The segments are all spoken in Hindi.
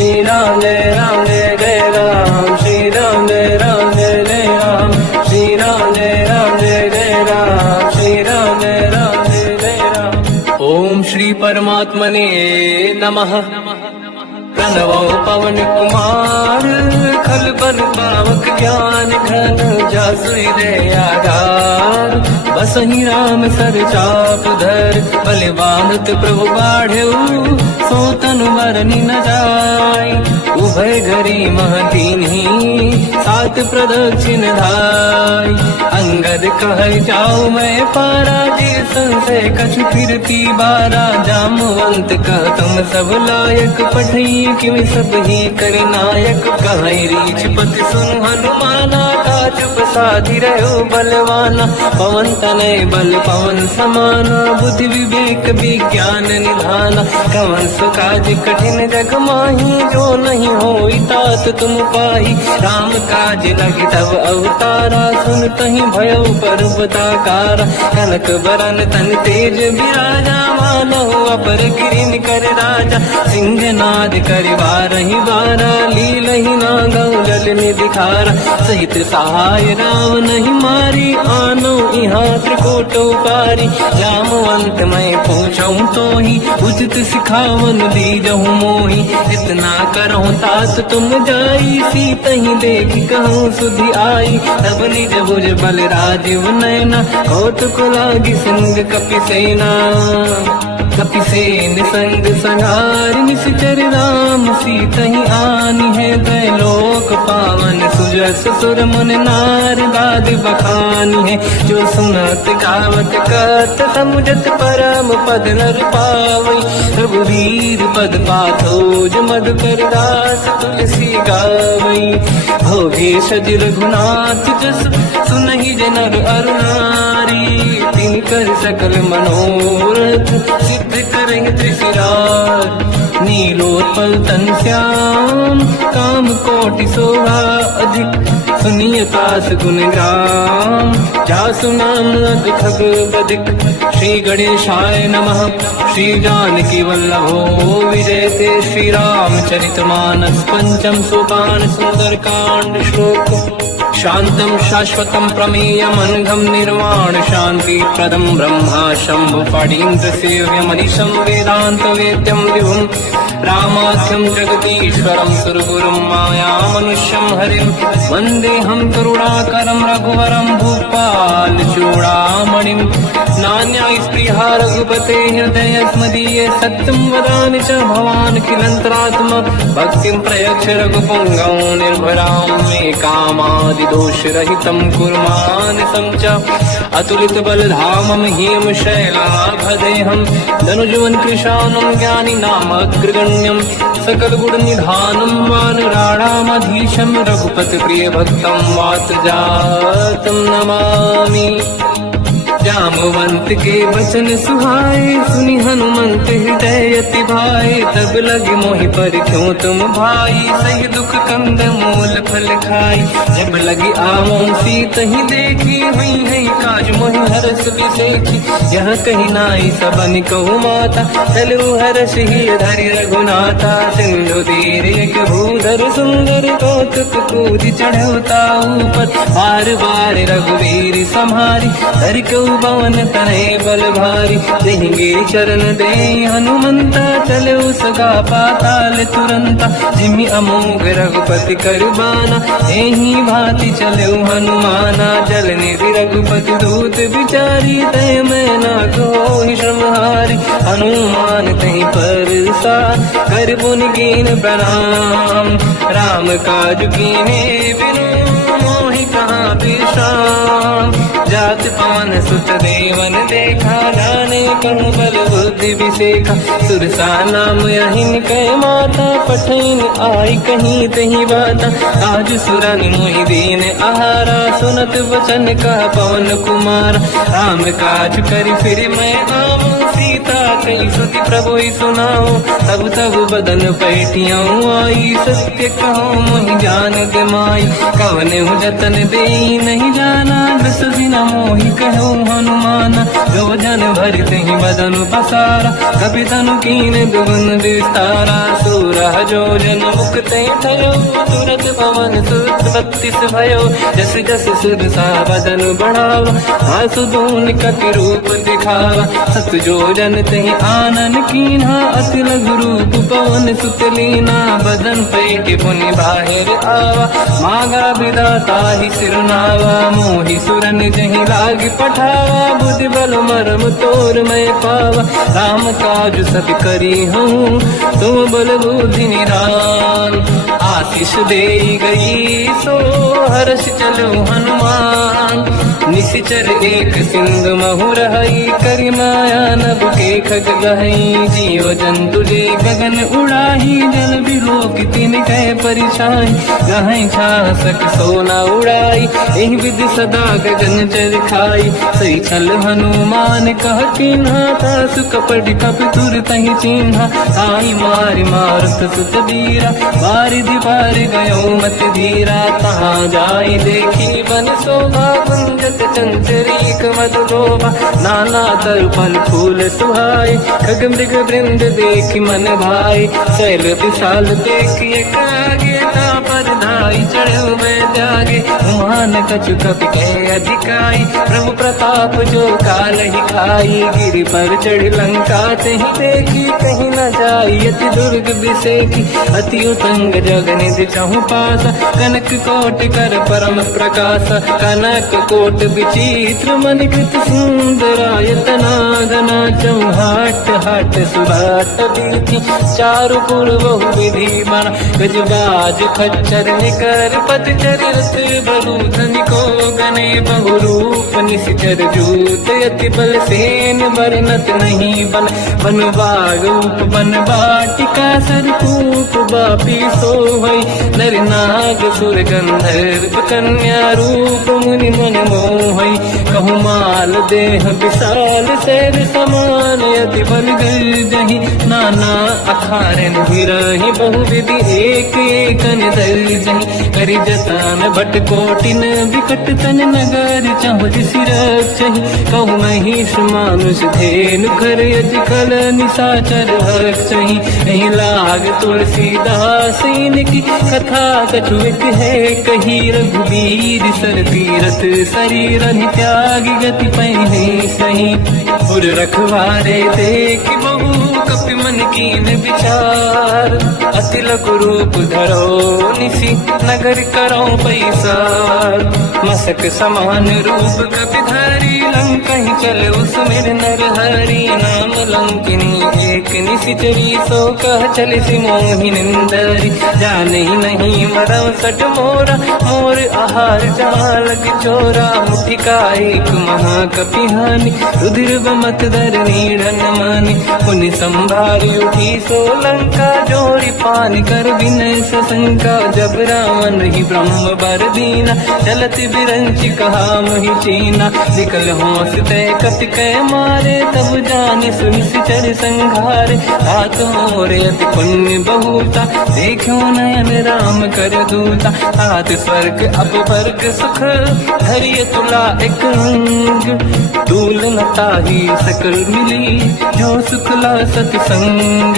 श्री राम जय जय राम, श्री राम जय जय राम, श्री राम जय जय राम, श्री राम जय जय राम। ओम श्री परमात्मने नमः। प्रणवो पवन कुमार, खल बल पावक ज्ञान घन, जासु हृदय आधार। बसहि राम सर चाप धर, बलवानत प्रभु बाढ़ऊ, सो तनु मरनि न जाय। उभय घरी महदीन्ही, सात प्रदक्षिण धाय। अंगद कह जाऊ मैं पारा, जी संशय कछु फिरती बारा। जामवंत कह तुम सब लायक, पठई किम सब ही कर नायक। कहीं रीछ पति सुन हनुमाना, काज प्रसादी रहो बलवाना। पवन तनय बल पवन समाना, बुद्धि विवेक विज्ञान निधाना। कवन सुकाज कठिन जग माही, जो नहीं होई तात तुम पाही। राम काज लगी तब अवतारा, सुन तहि भयो पर्वताकारा। कनक बरन तन तेज बिराजा, मानहु अपर गिरिन कर राजा। सिंहनाद करिवारहि बारा, लीलहि नागौ जल निधिखारा। सहित सहाय राम नहीं मारी, आनो इहाँ त्रिकोट उपारी। जामवंत मैं पूछऊँ तोहि, उचित सिखावन दीजहु मोहि। इतना करहु तात तुम जाई, सीतहि देख कहूँ सुधि आई। तब निज भुज बल राजीव नैना, कौतुक लागी सिंह कपिसेना। कपिसेन संग संहार, निश्चर राम सीतहि आनी है। दैलोक पावन सुजस सुर मुन नार, गाद बखानी है। जो सुनत गावत कत, समुझत परम पद नर पावई। रघुवीर पद पाथोज, मधुकर दास तुलसी गावई। भोगे सज रघुनाथ जस, सुनहि जनर अरु नारी। तिन कर सकल मनोरथ, सिद्ध करें त्रिशिरार। नीलोत्पल तन श्याम, काम कोटि शोभा अधिक। सुनिय तास गुण ग्राम, जासु नाम खग बदिक। श्री गणेशाय नमः। श्री जानकी वल्लभो विजयते, श्री रामचरित मानस। पंचम सोपान सुंदर कांड श्लोक। शांतं शाश्वतं प्रमेयम्, अनघं निर्वाण शांति प्रदं। ब्रह्मा शंभु फणीन्द्र सेव्यमनिशं, वेदांत वेद्यं विभुं। रामाख्यं जगदीश्वरं, सुरगुरुं मायामनुष्यं हरिं। वन्देऽहं करुणाकरं रघुवरं, भूपाल चूडामणिं। नान्या स्पृहा रघुपते हृदयस्मदीये, सत्यं वदामि च भवान् खिलन्तरात्मा। भक्तिं प्रयच्छ रघुपुङ्गं, निर्भरां मे कामादिदोषरहितं कुर्मानिसं च। अतुलित बलधामं हेम शैलाभदेहं, धनुजवन कृशानं ज्ञानी नाम अग्रगण्यं। सकल गुण निधानं वानराणामधीशं, रघुपति प्रिय भक्तं वातजातं नमामि। जामवंत के वचन सुहाए, सुनि हनुमंत हृदय अति भाए। तब लगे मोहि पर क्यों तुम भाई, सही दुख कंद मूल फल खाई। जब लगी आवों सीतहि देखी, हुई है काज मोहि हरस बिसेखी। यह कही नाई सबन कहु माता, चलु हरष ही धरि रघुनाथा। सिंधु तीर एक भूधर सुंदर, कौतुक कूदि चढ़ौता ऊपर। बार बार रघुवीर सम्हारी, धरि कहु पवन तनय बल भारी। देंगे चरण दे हनुमंता, चले उसका पाताल तुरंता। जिमि अमोघ रघुपति करबाना, एही भांति चले हनुमाना। जल निधि रघुपति दूत बिचारी, तय मैं ना कोहि श्रमहारी। हनुमान तहि परसा, कर पुनि कीन प्रणाम। राम काज कीन्हे बिनु, मोहि कहाँ विश्राम। जात पावन सुत देवन देखा, जाने कहूँ बल बुद्धि विसेखा। सुरसा नाम अहिन कै माता, पठैन आई कहीं तही बाता। आज सुरन मोहि दीन आहारा, सुनत वचन का पवन कुमार। राम काज करि फिर मैं आऊँ, सीता कई सुति प्रभु सुनाऊँ। तब तब बदन पैठियाँ आई, सत्य कहो मोहि जान गमाई। कवन जतन दे नहीं जाना, दस दिन मोहि कहो हनुमान। जो जन भरते ही बदन पसारा, कपि तनु कीन दुगुन विस्तारा। सूरह जो जन मुक्ते थयो, तुरत पवन सुत 32 भयो। जस जस सुरसा बदन बढ़ावा, आसु दून कपि रूप दिखावा। सत जो जन तहि आनन कीन्हा, अति लघु रूप पवन सुत लीना। बदन पेट पुनि बाहिर आवा, मांगा विधाता ही सिरनावा। मोहि सुरन जहि लाग पठावा, बुद्धि बल मरम तोर मैं पावा। राम काज सब करी हूँ, तुम बल बुद्धि निरान। आशीष दे गई सो हर्ष चलो हनुमान। निशिचर एक सिंधु महु रहई, करि माया नभ के खग गहई। जीव जंतु जे गगन उड़ाही, जल बिलोक तिन कह परिछाई। गहई छासक सोना उड़ाई, एहि विधि सदा गगन चर खाई। सही छल हनुमान कह कीन्हा, तासु कपट कप तुर तहि चिन्हा। आई मारि मारुत सुत बीरा, बारिधि पार गयो मत धीरा। तहाँ जाई देखी बन शोभा, कुंजत चंचरीक मधु लोभा। नाना तरु फल फूल सुहाई, खग मृग वृंद देख मन भाई। शैल विशाल देखी एक आगे, पर धाई चढ़ो मैं त्यागे। मान कछु कपि के अधिकाई, प्रभु प्रताप जो काल ही खाई। गिरि पर चढ़ लंका तहि देखी, कहीं न जाई अति दुर्ग बिसेकी। अति उतंग जग निधि चहु पासा, कनक कोट कर परम प्रकाश। कनक कोट विचित्र मणिकृत सुंदरायतना। घना चौहाट हाट सुभाट बीथी, चारु पुर बहु विधि बना। गजबाज खच्चर निकर पतचर रस बहु धनिको गने। बहु रूप निशिचर जूत, अति बल सेन वर्णत नहीं बन। बन बाग रूप बन बाटिका, सरकूप बापी सोहई। नर नाग सुर गंधर्व कन्या, रूप मुनि मन मोहई। कहु माल देह विशाल शैर समान, अति बल गर्जहि। नाना अखारन भिरहि, बहु विधि एक एकन दर्जहि। करि जतन भट कोटिन, विकट तन नगर चहु सिरक्षहि। कहु महिष मानुष धेनु, खर अजकल निशाचर भक्षहि। एहि लाग तुलसीदास इनकी, कथा कछु एक है कही। रघुबीर सर तीरथ शरीर त्यागी, गति पहिने सही। उर रखवारे देख बहु, कपि मन कीन विचार। अति लघु रूप धरो निशि, नगर करो पैसार। मसक समान रूप कपि धरी, लंकहि चले उसमेर नर हरि। नाम लंकिनी एक निशिचरी, सो कह चले सि मोहि निंदरी। जाने नहीं मरम सट मोरा, मोर आहार जाल चोरा। मुठिका एक महाकपि हानि, रुधिर बमत धर नीड़न मानि। पुनि संभारी उठी सो लंका, जोरी पानी कर विनय सशंका। जब रावण ही ब्रह्म बर दीना, चलत बिरंच कहा मोहि चीना। निकल होश तय कपि कै मारे, तब जाने सुनिश्चर संघारे। हाथ मोरे अति पुण्य बहुता, देखो नयन राम कर दूता। हाथ स्वर्ग अपवर्ग सुख, धरिय तुला एक अंग। दूल न ताहि सकल मिली, जो सुखला सतसंग।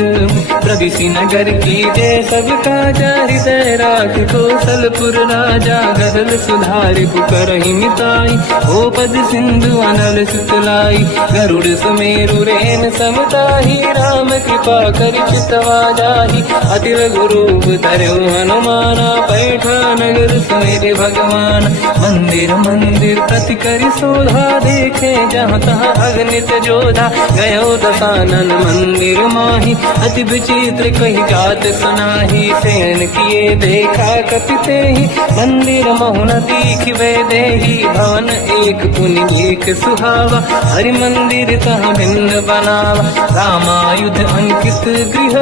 प्रविशि नगर की जय सब काजा, हृदय राख कौशलपुर राजा। गरल सुधारि पुकारहि मिताई, ओ पद सिंधु अनल सुतलाई। गरुड़ सुमेरु रेन समताहि, राम कृपा करि चितवा जाहि। अति लघु रूप धरऊ हनुमाना, पैठा नगर सुमेरि भगवान। मंदिर मंदिर प्रति करि शोधा, देखे जहाँ तहाँ अगणित जोधा। गयो दशानन मंदिर माहि, अति विचित्र कही जात सुनाही। शयन किए देखा कपि तेहि, मंदिर महु न दीखिबे देहि। भवन एक पुनि एक सुहावा, हरि मंदिर तहाँ भिन्न बनावा। रामायुध अंकित गृह,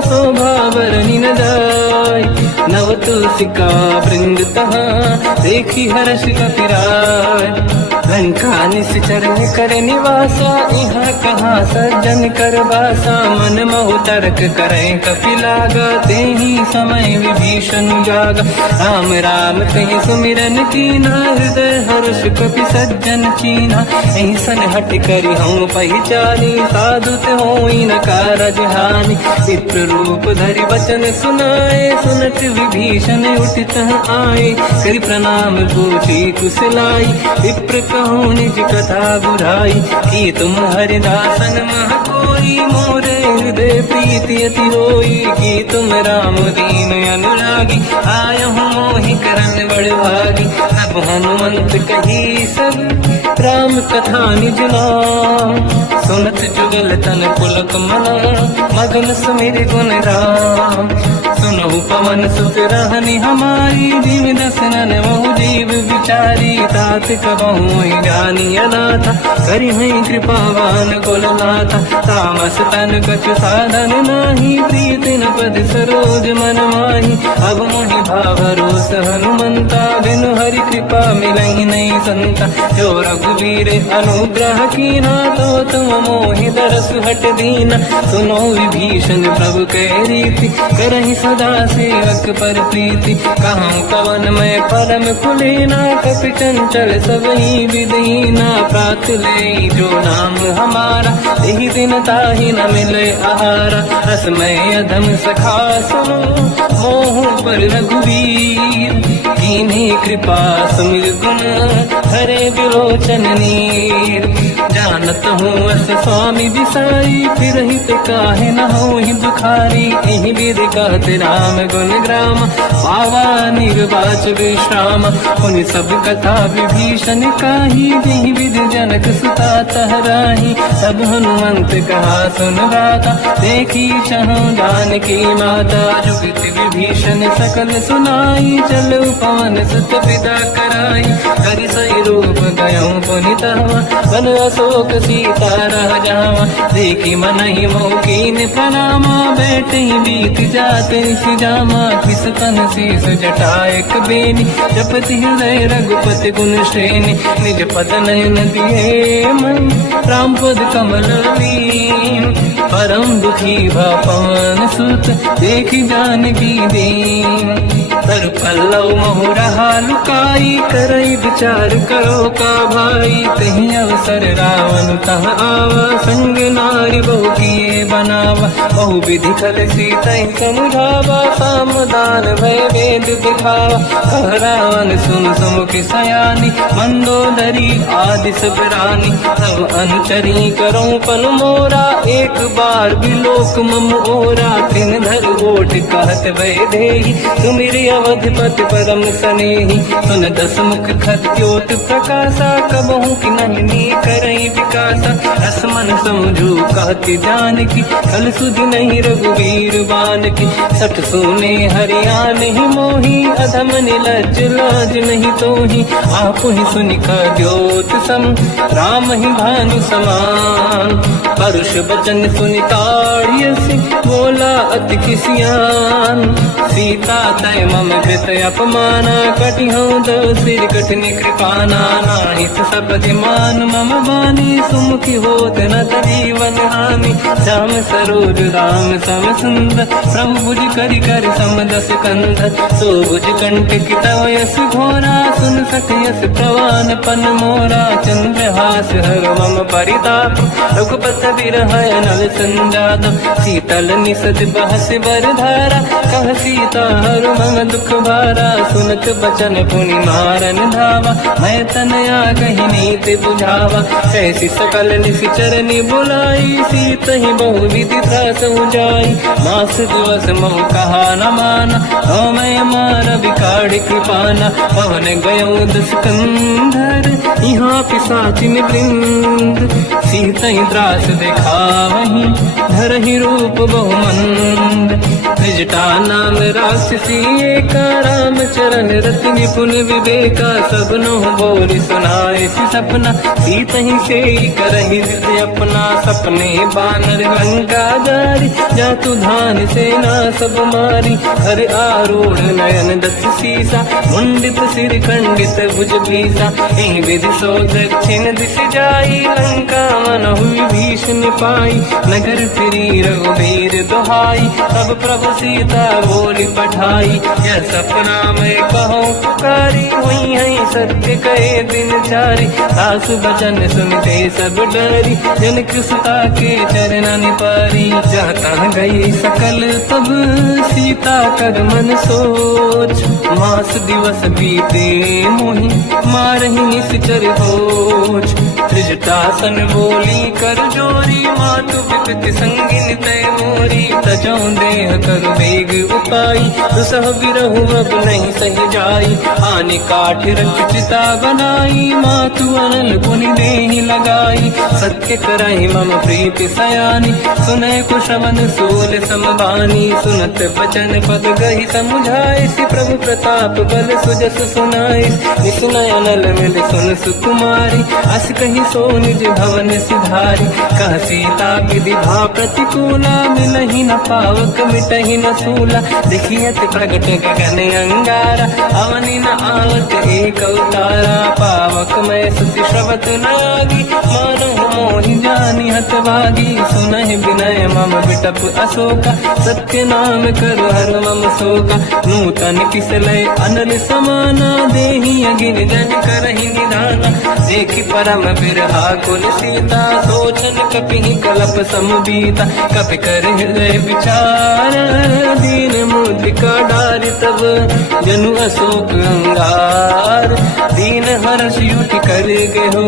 शोभा बरनि न जाय। नव तुलसी का वृंद तहाँ देखी हर्ष कपिराय। लंका निश्चर कर निवासा यहाँ कहाँ सज्जन कर बासा। मन महु तर्क करें कपिलागा तेहि समय विभीषण जागा। राम राम कहीं सुमिरन कीना हृदय हर्ष कपि सज्जन चीना। ऐसन हट करी हम पहचानी साधु ते होई न कारज हानि। विप्र रूप धरि वचन सुनाए सुनत विभीषण उठित आए। करि प्रणाम पूछी कुशलाई विप्र कहूँ निज कथा बुराई। कि तुम हरिदासन मह कोई मोरे हृदय प्रीति अति होई। कि तुम राम दीन अनुरागी आयहु मोहि करन बड़ भागी। तब हनुमंत कही सब राम कथा निज नाम। सुनत जुगल तन पुलक मना मगन सुमिर गुण राम। सुनहु पवन सुत रहनि हमारी जीव दसनन महु जीव विचारी। तात कबहु जानी अनाथा करि हई कृपावान कुलनाथा। तामस तन कछु साधन नाही प्रीत न पद सरोज मन माही। अब मोहि भावरोस हनुमंता बिनु हरि कृपा मिलहि नहीं संता। जो रघुवीर अनुग्रह कीना तो तुम मोहि दरस हट दीना। सुनो विभीषण प्रभु के रीति करहि सदा सेवक पर प्रीति। कहूँ कवन मैं परम कुलीना कपि चंचल सबहि विदीना। प्रात ले जो नाम हमारा यही दिन ताहि न मिले आहारा। रसमय अधम सखा सुनो मोह पर रघुवीर। कीन्ही कृपा सुमिर गुण हरे विलोचन नीर। जानत हूँ अस स्वामी विसाई फिर हित काहे न होहि दुखारी। एहि विधि कहत राम गुण ग्राम पावा निर्वाच विश्राम। उन सब कथा विभीषण काही जेहि विधि जनक सुता तहराही। तब हनुमंत कहा सुन बाता देखी चहु जानकी माता। जुगत विभीषण सकल सुनाई चलो पवन सुत पिता कराई। करि सही रूप गयऊँ पुनितवा बन अशोक सीता रह जावा। देखी मनहि मोकीन प्रणामा बैठे बीत जाते सिजामा। किस तन शीस जटायक बेनी जपति हृदय रघुपति गुण श्रेणी। निज पद नयन दिए मन राम पद कमल लीन। परम दुखी भा पवन सुत देखी जानकी दीन। तर पल्लव महु रहा लुकाई करई विचार करो का भाई। तही अवसर रावण तह आवा संग नारी बहु किए बनावा। बहु विधि खल सीता समुझावा सामदान भय वेद दिखावा। कह रावण सुन सुमुख सयानी मंदोदरी आदि सब रानी। सब अनुचरी करो पन मोरा एक बार बिलोक मम ओरा। तीन धर ओट कहत भय देहि सुमिरि अवधपति परम सनेहि। सुन दस मुख खद्योत प्रकाशा कबहु कि नहिनी करई विकासा। असमन समझू कहती जानकी कल सुधि नहीं रघुवीर बानकी। सठ सुने हरियाण ही मोही अधम निलज लाज नहीं तोही। आप ही सुनि खद्योत सम राम ही भानु समान। परुष बचन सुनि ताड़ियसि बोला अति किसियान। सीता तय मम कृत अपमाना कटिहऊँ दो सिर कठिन कृपाना। नाहित सपदि मान मम बानी सुमुखी होत न जीवन हानि। श्याम सरोज राम सम सुंदर प्रभु भुज करि कर समदस कंध। सो भुज कंठ तव यस घोरा सुन सखयस प्रवान पन मोरा। चंद्रहास हर मम परिताप रघुपत बिरह नल संजात। शीतल निसत बहस बरधारा कह सीता हर मम दुख भारा। सुनत बचन पुनि मारन धावा मैं तनया कही नीति बुझावा। ऐसी सकल निश्चरनि बुलाई सीत ही बहु विधि त्रास जाई। मास दिवस मोह कहा न माना तो मैं मार बिकाड़ कृपाना। पवन गयो दस कंधर यहाँ पिशाचिन वृंद। सीत ही त्रास दिखावहीं धरहि रूप बहुमंद। त्रिजटा नाम राक्षसी एका, राम चरण रति निपुण विवेका, सबनो बोल सुनाए सी सपना, सीत ही से करहि जिद अपना, सपने बानर लंका जारी, जातु धान सेना सब मारी, हर आरूढ़ नयन दस सीसा, मुंडित सिर खंडित भुज भीसा, एहि विधि सो दक्षिण दिश जाई, लंका मन हुई भीषण पाई, नगर फिरी रघुबीर दुहाई, तब प्रभु सीता बोली पठाई, यह सपना मैं कहूँ पुकारी, हुई है सत्य कहे दिन चारी, सासु बचन सुनते सब डरी, जनक सुता के चरण पारी, जाता गई सकल तब सीता कर मन सोच, मास दिवस बीते मोहि मारहि निश्चर होच, त्रिजटासन बोली कर जोरी, मातु विपति संगिन तय मोरी, तजो देह कर वेग उपाई, दुसह बिरहु अब नहीं सही जाई, आने काठ रख चिता बनाई, मातु अनल पुनि देहि लगाई, सत्य कराई मम प्रीति सयानी, सुनय कुशवन सूल समबानी, सुनत बचन पद गहि समुझाए, सि प्रभु प्रताप बल सुजस सुनाई, निसुनय अनल मिल सुन सुकुमारी, अस कहि सो निज भवन सिधारी, कह सीता विधि भा प्रतिकूला, मिलहि न पावक मिटहि न सूला, देखियत प्रगट गगन अंगारा, अवनि न आवत एक अवतारा, पावक मैं सुति श्रवत न आगी, मानहु मोहि जानि हतभागी, सुनहि विनय मम विटप अशोका, सत्य नाम करु हर मम शोका, नूतन किसलय अनल समाना, देहि अगिन जन करहि निधाना, देखि परम बिरहा कुल सीता, सोचन कपिहि कलप समबीता, कपि कर हृदय विचार, दीन मुद्रिका डारि तब जनु अशोक अंगार, दीन हर्ष युति कर गेहु,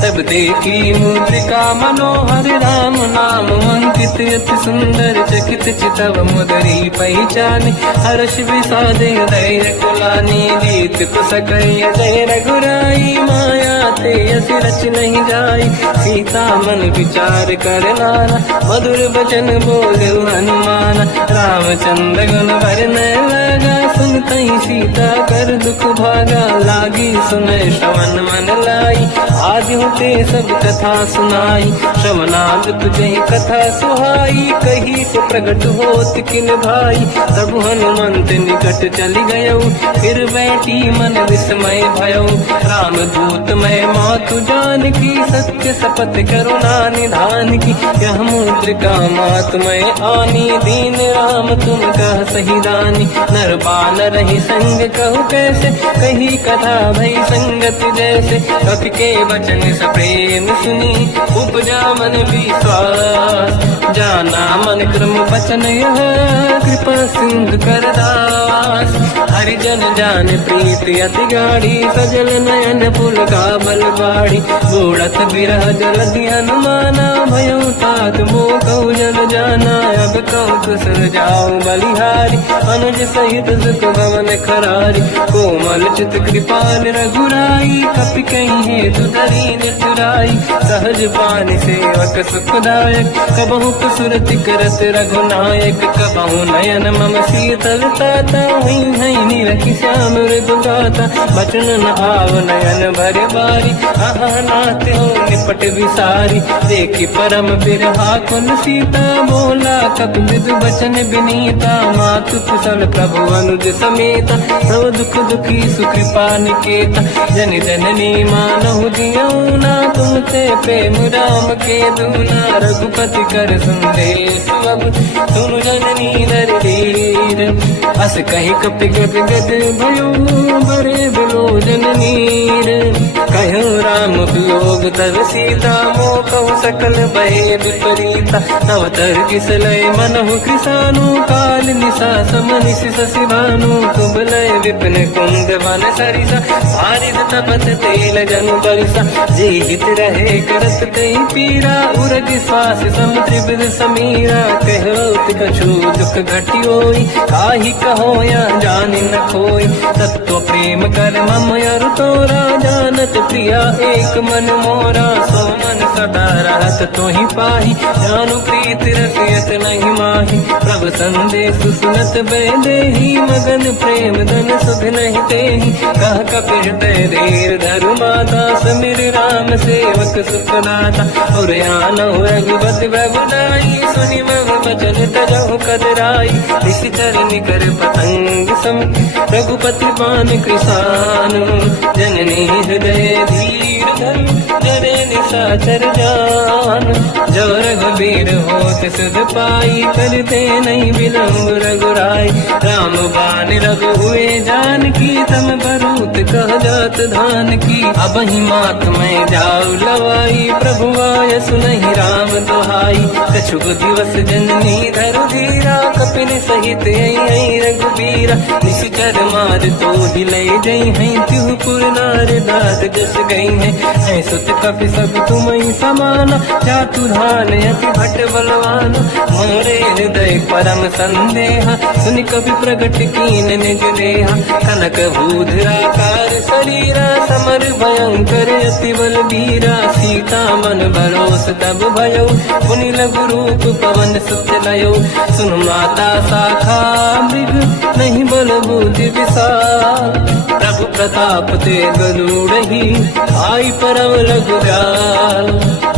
तब देखी मुद्रिका मनोहर, राम नाम अंकित अति सुंदर, चकित चितव मुदरी पहचान, हर्ष विषादे धैर्य कुलानी, जीत कुसकय जय रघुराई, माया ते अस रच नहीं जाई, सीता मन विचार कर नाना, मधुर बचन बोले हनुमान, रामचंद्र गुण वरनय लगा, सुनतहि सीता कर दुख भागा, लागी सुनय श्रवण मन लाई, आदि होते सब कथा सुनाई, श्रवणाद तुझे कथा सुहाई, कही से प्रगट होत किन भाई, तब हनुमंत निकट चली गयो, फिर बैठी मन विस्मय भयो, राम दूत मैं मातु जान की, सत्य शपथ करुणा निधान की, यह मुद्रिका मात मैं आनी, दीन राम तुम कह सही दानी, नर बानर ही संग कहु कैसे, कही कथा भई संगत जैसे, कपि के वचन सप्रेम सुनी, उपजा मन विश्वास, जाना मन क्रम वचन यह, कृपा सिंधु कर दास, हरिजन जान प्रीति अति गाढ़ी, सजल नयन पुल का बल बाढ़ी, बूढ़त बिरह जलधि हनुमाना, भयो तात मोह कहु जल जाना, अब कहु कुशल जाओ बलिहारी, अनुज सहित सुख भवन खरारी, कोमल चित कृपाल रघुराई, कपि कहीं हेतु दरीन चुराई, सहज पान सेवक सुखदायक, कबहु कुसुरति करत रघुनायक, कबहु नयन मम शीतल ताता, हुई है निरखि श्याम मृदुगाता, बचन न आव नयन भर बारी, आहा नाते हो निपट विसारी, देखि परम बिरहा कुल सीता, बोला कपि मृदु बचन विनीता, मातु कुशल प्रभु अनुज समेता, सब दुख दुखी सुकृपा निकेता, जन जननी मानहु जियौना, तुमते प्रेम राम के दूना, रघुपति कर संदेश अब सुनु जननी नर धीर, अस कहि कपि गद गद भयो, बरे बिलोचन नीर, कहो राम वियोग तब सीता, मोह कहु सकल भय विपरीता, नव तर किसलय मनहु कृसानु, काल निशा समनिश शशि भानु, कुबलय विपिन कुंद वन सरिसा, बारिद तपत तेल जनु बरसा, जे हित रहे करत तई पीरा, उरग श्वास सम त्रिविध समीरा, कहत कछु दुख घटी होई, काहि कहो या जानि न खोई, तत्व प्रेम कर मम अरु तोरा, जानत प्रिया एक मन मोरा, सो मन सदा रहत तो ही पाही, जानु प्रीत रसियत नहीं माही। प्रभु संदेश सुनत बैदेही, मगन प्रेम धन सुध नहीं तेही। कह कपि हृदय धीर धरु माता, समिर राम सेवक सुखदाता। और आनहु रघुपति प्रभुदाई, सुनि मम बचन तजहु कदराई। निश्चर निकर पतंग सम, रघुपति बान कृसानु। जननी हृदय धीर धरु, जरे निशाचर जान। जो रघुबीर होत सुध पाई, करते नहीं विलम्ब रघुराई। राम बान रघु हुए जानकी, तम भरूत कह जात धान की। अब ही मात मैं जाऊ लवाई, प्रभु आय सुनहि राम दुहाई। कछुक दिवस जननी धरु धीरा, कपिन सहित आई रघुबीरा। निश्चर मार तो हिलै जई हैं, तिहु पुर नार दाद जस गई हैं। सुत कपि सब तुमहि समाना, जातु धान अति भट बलवाना। मोरे हृदय परम संदेहा, सुनि कपि प्रगट कीन निज देहा। कनक भूधराकार शरीरा, समर भयंकर अति बलबीरा। सीता मन भरोस तब भयो, पुनि लघु रूप पवन सुत लयो। सुन माता शाखा मृग, नहीं बल बुद्धि विशाल। प्रभु प्रताप ते गरुड़हि, आई परम रघुराल।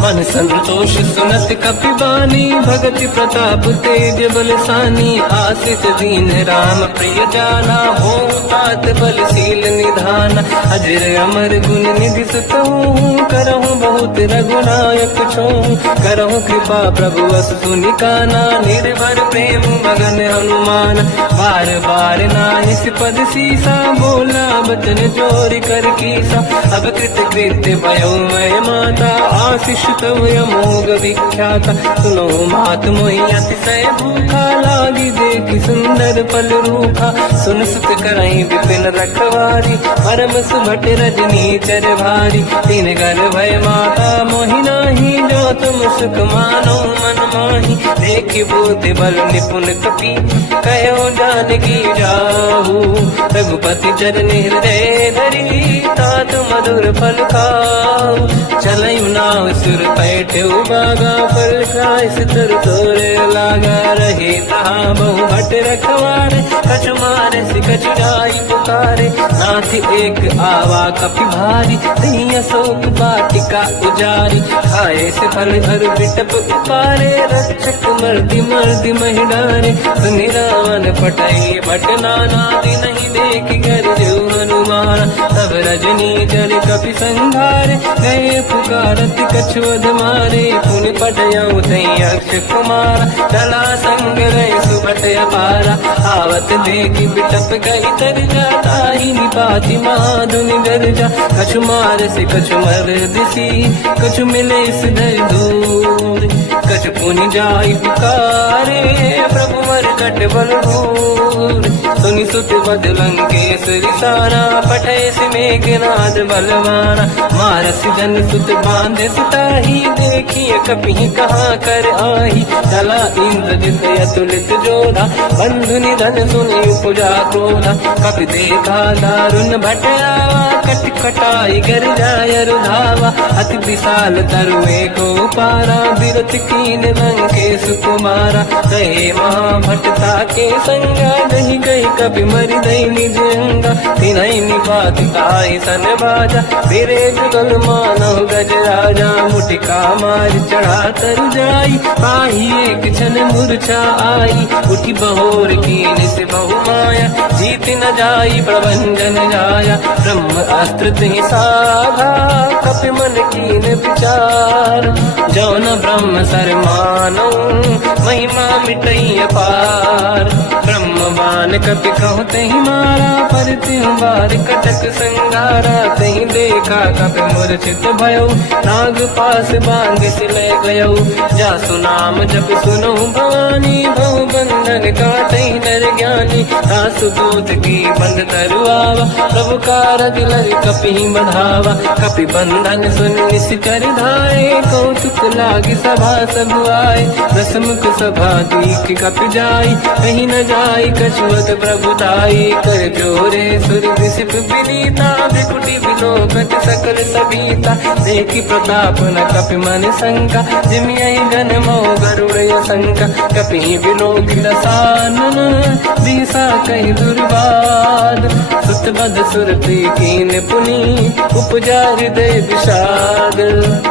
मन संतोष सुनत कपि बानी, भगति प्रताप तेज बलसानी। आशीष दीन राम प्रिय जाना, हो तात बलशील निधान। अजर अमर गुण निधि सुतहु, करहु बहुत रघुनायक छोहु। करहु कृपा प्रभु अस सुनि काना, निर्भर प्रेम मगन हनुमान। बार बार नाहिस पद सीसा, बोला बचन जोर कर कीसा। अब कृत कृत्य भयो मैं माता, आशीष तव अमोघ विख्याता। सुनो मात मोहि अतिशय भूखा, लागी देखि सुंदर फल रूखा। सुन सुत करहि विपिन रखवारी, परम सुभट रजनी चर भारी। तीन घर भय माता मोहि नाही, जो तुम सुख मानो मन माही। देखि बुद्धि बल निपुण कपि, कहो जानकी जाहू। रघुपति चरण हृदय धरी, तात मधुर फल खाऊ। चलयु नाव सुर पैठे बागा, फल खाय सितर तोरे लागा। रहे तहाँ बहु भट रखवारे, कछु मारे से कछु जाई पुकारे। नाथ एक आवा कपि भारी, दही अशोक वाटिका उजारी। खाए से फल हर बिटप उपारे, रक्षक मर्दि मर्दि महि डारे। सुनि रावण पटई भट नाना, नहीं देख कर जो हनुमान। तब रजनी जल कपि संघारे, गए पुकारत कछुअध मारे। पुनि पटयऊ तई अक्ष कुमार, डला संग रहे सुभट अपारा। आवत देखि बिटप गई तरजा, ताहि निपाति महाधुनि गरजा। कछु मार से कछु मर दिसी, कछु मिले सिधर दूर। कछु पुनि जाई पुकारे, प्रभु मरकट बल भूर। सुनि सुत बद लंकेश्वरी सारा, पठय से मेघनाद बलवाना। मारस जन सुत बांधे सुताही, देखिए कपि कहाँ कर आही। चला इंद्रजित अतुलित जोधा, बंधु निधन सुनि उपजा क्रोधा। कपि देखा दारुण भट आवा, कट कटाई गर जाय रुधावा। अति विशाल तरुए को पारा, बिरत कीन लंकेश कुमारा। कहे महाभटता के संगा, दही गई कपि मरि दई निज अंगा। तिन्हि निपाति ताहि सन बाजा, फिरे जुगल मानव गज राजा। मुटिका मार चढ़ा तरु जाई, पाही एक क्षण मूर्छा आई। उठी बहोर कीन से बहु माया, जीत न जाई प्रभंजन जाया। ब्रह्म अस्त्र तिहि साधा, कपि मन कीन विचार। जौन ब्रह्म सर मानो, महिमा मिटई अपार। ब्रह्म बान कपि कहु तहि मारा, पर तिहु बार कटक संगारा। तहि देखा कपि मूर्छित भयो, नाग पास बांग सिले गयो। जासु नाम जप सुनहु भवानी, भव बंधन काटहि नर ज्ञानी। आई, सासु दूत की बंद तरुआवा, प्रभु कारज लरि कपि बढ़ावा, कपि बंधन सुन निश्चर धाये, कौतुक लागी सभा सब आए, दसमुख सभा दीख कपि जाई, कहीं न जाई कछुअत प्रभु दाई, कर जोरे सुर विसिप विनीता, बिकुटी विलोकत सकल सबीता, देखी प्रताप न कपि मन शंका, जिमियहि गण मोह गरुड़ शंका, कपि विलोकित सानन दिशा कहीं दुर्वाद, सुत बद सुरति कीन पुनी, उपजा हृदय विषाद,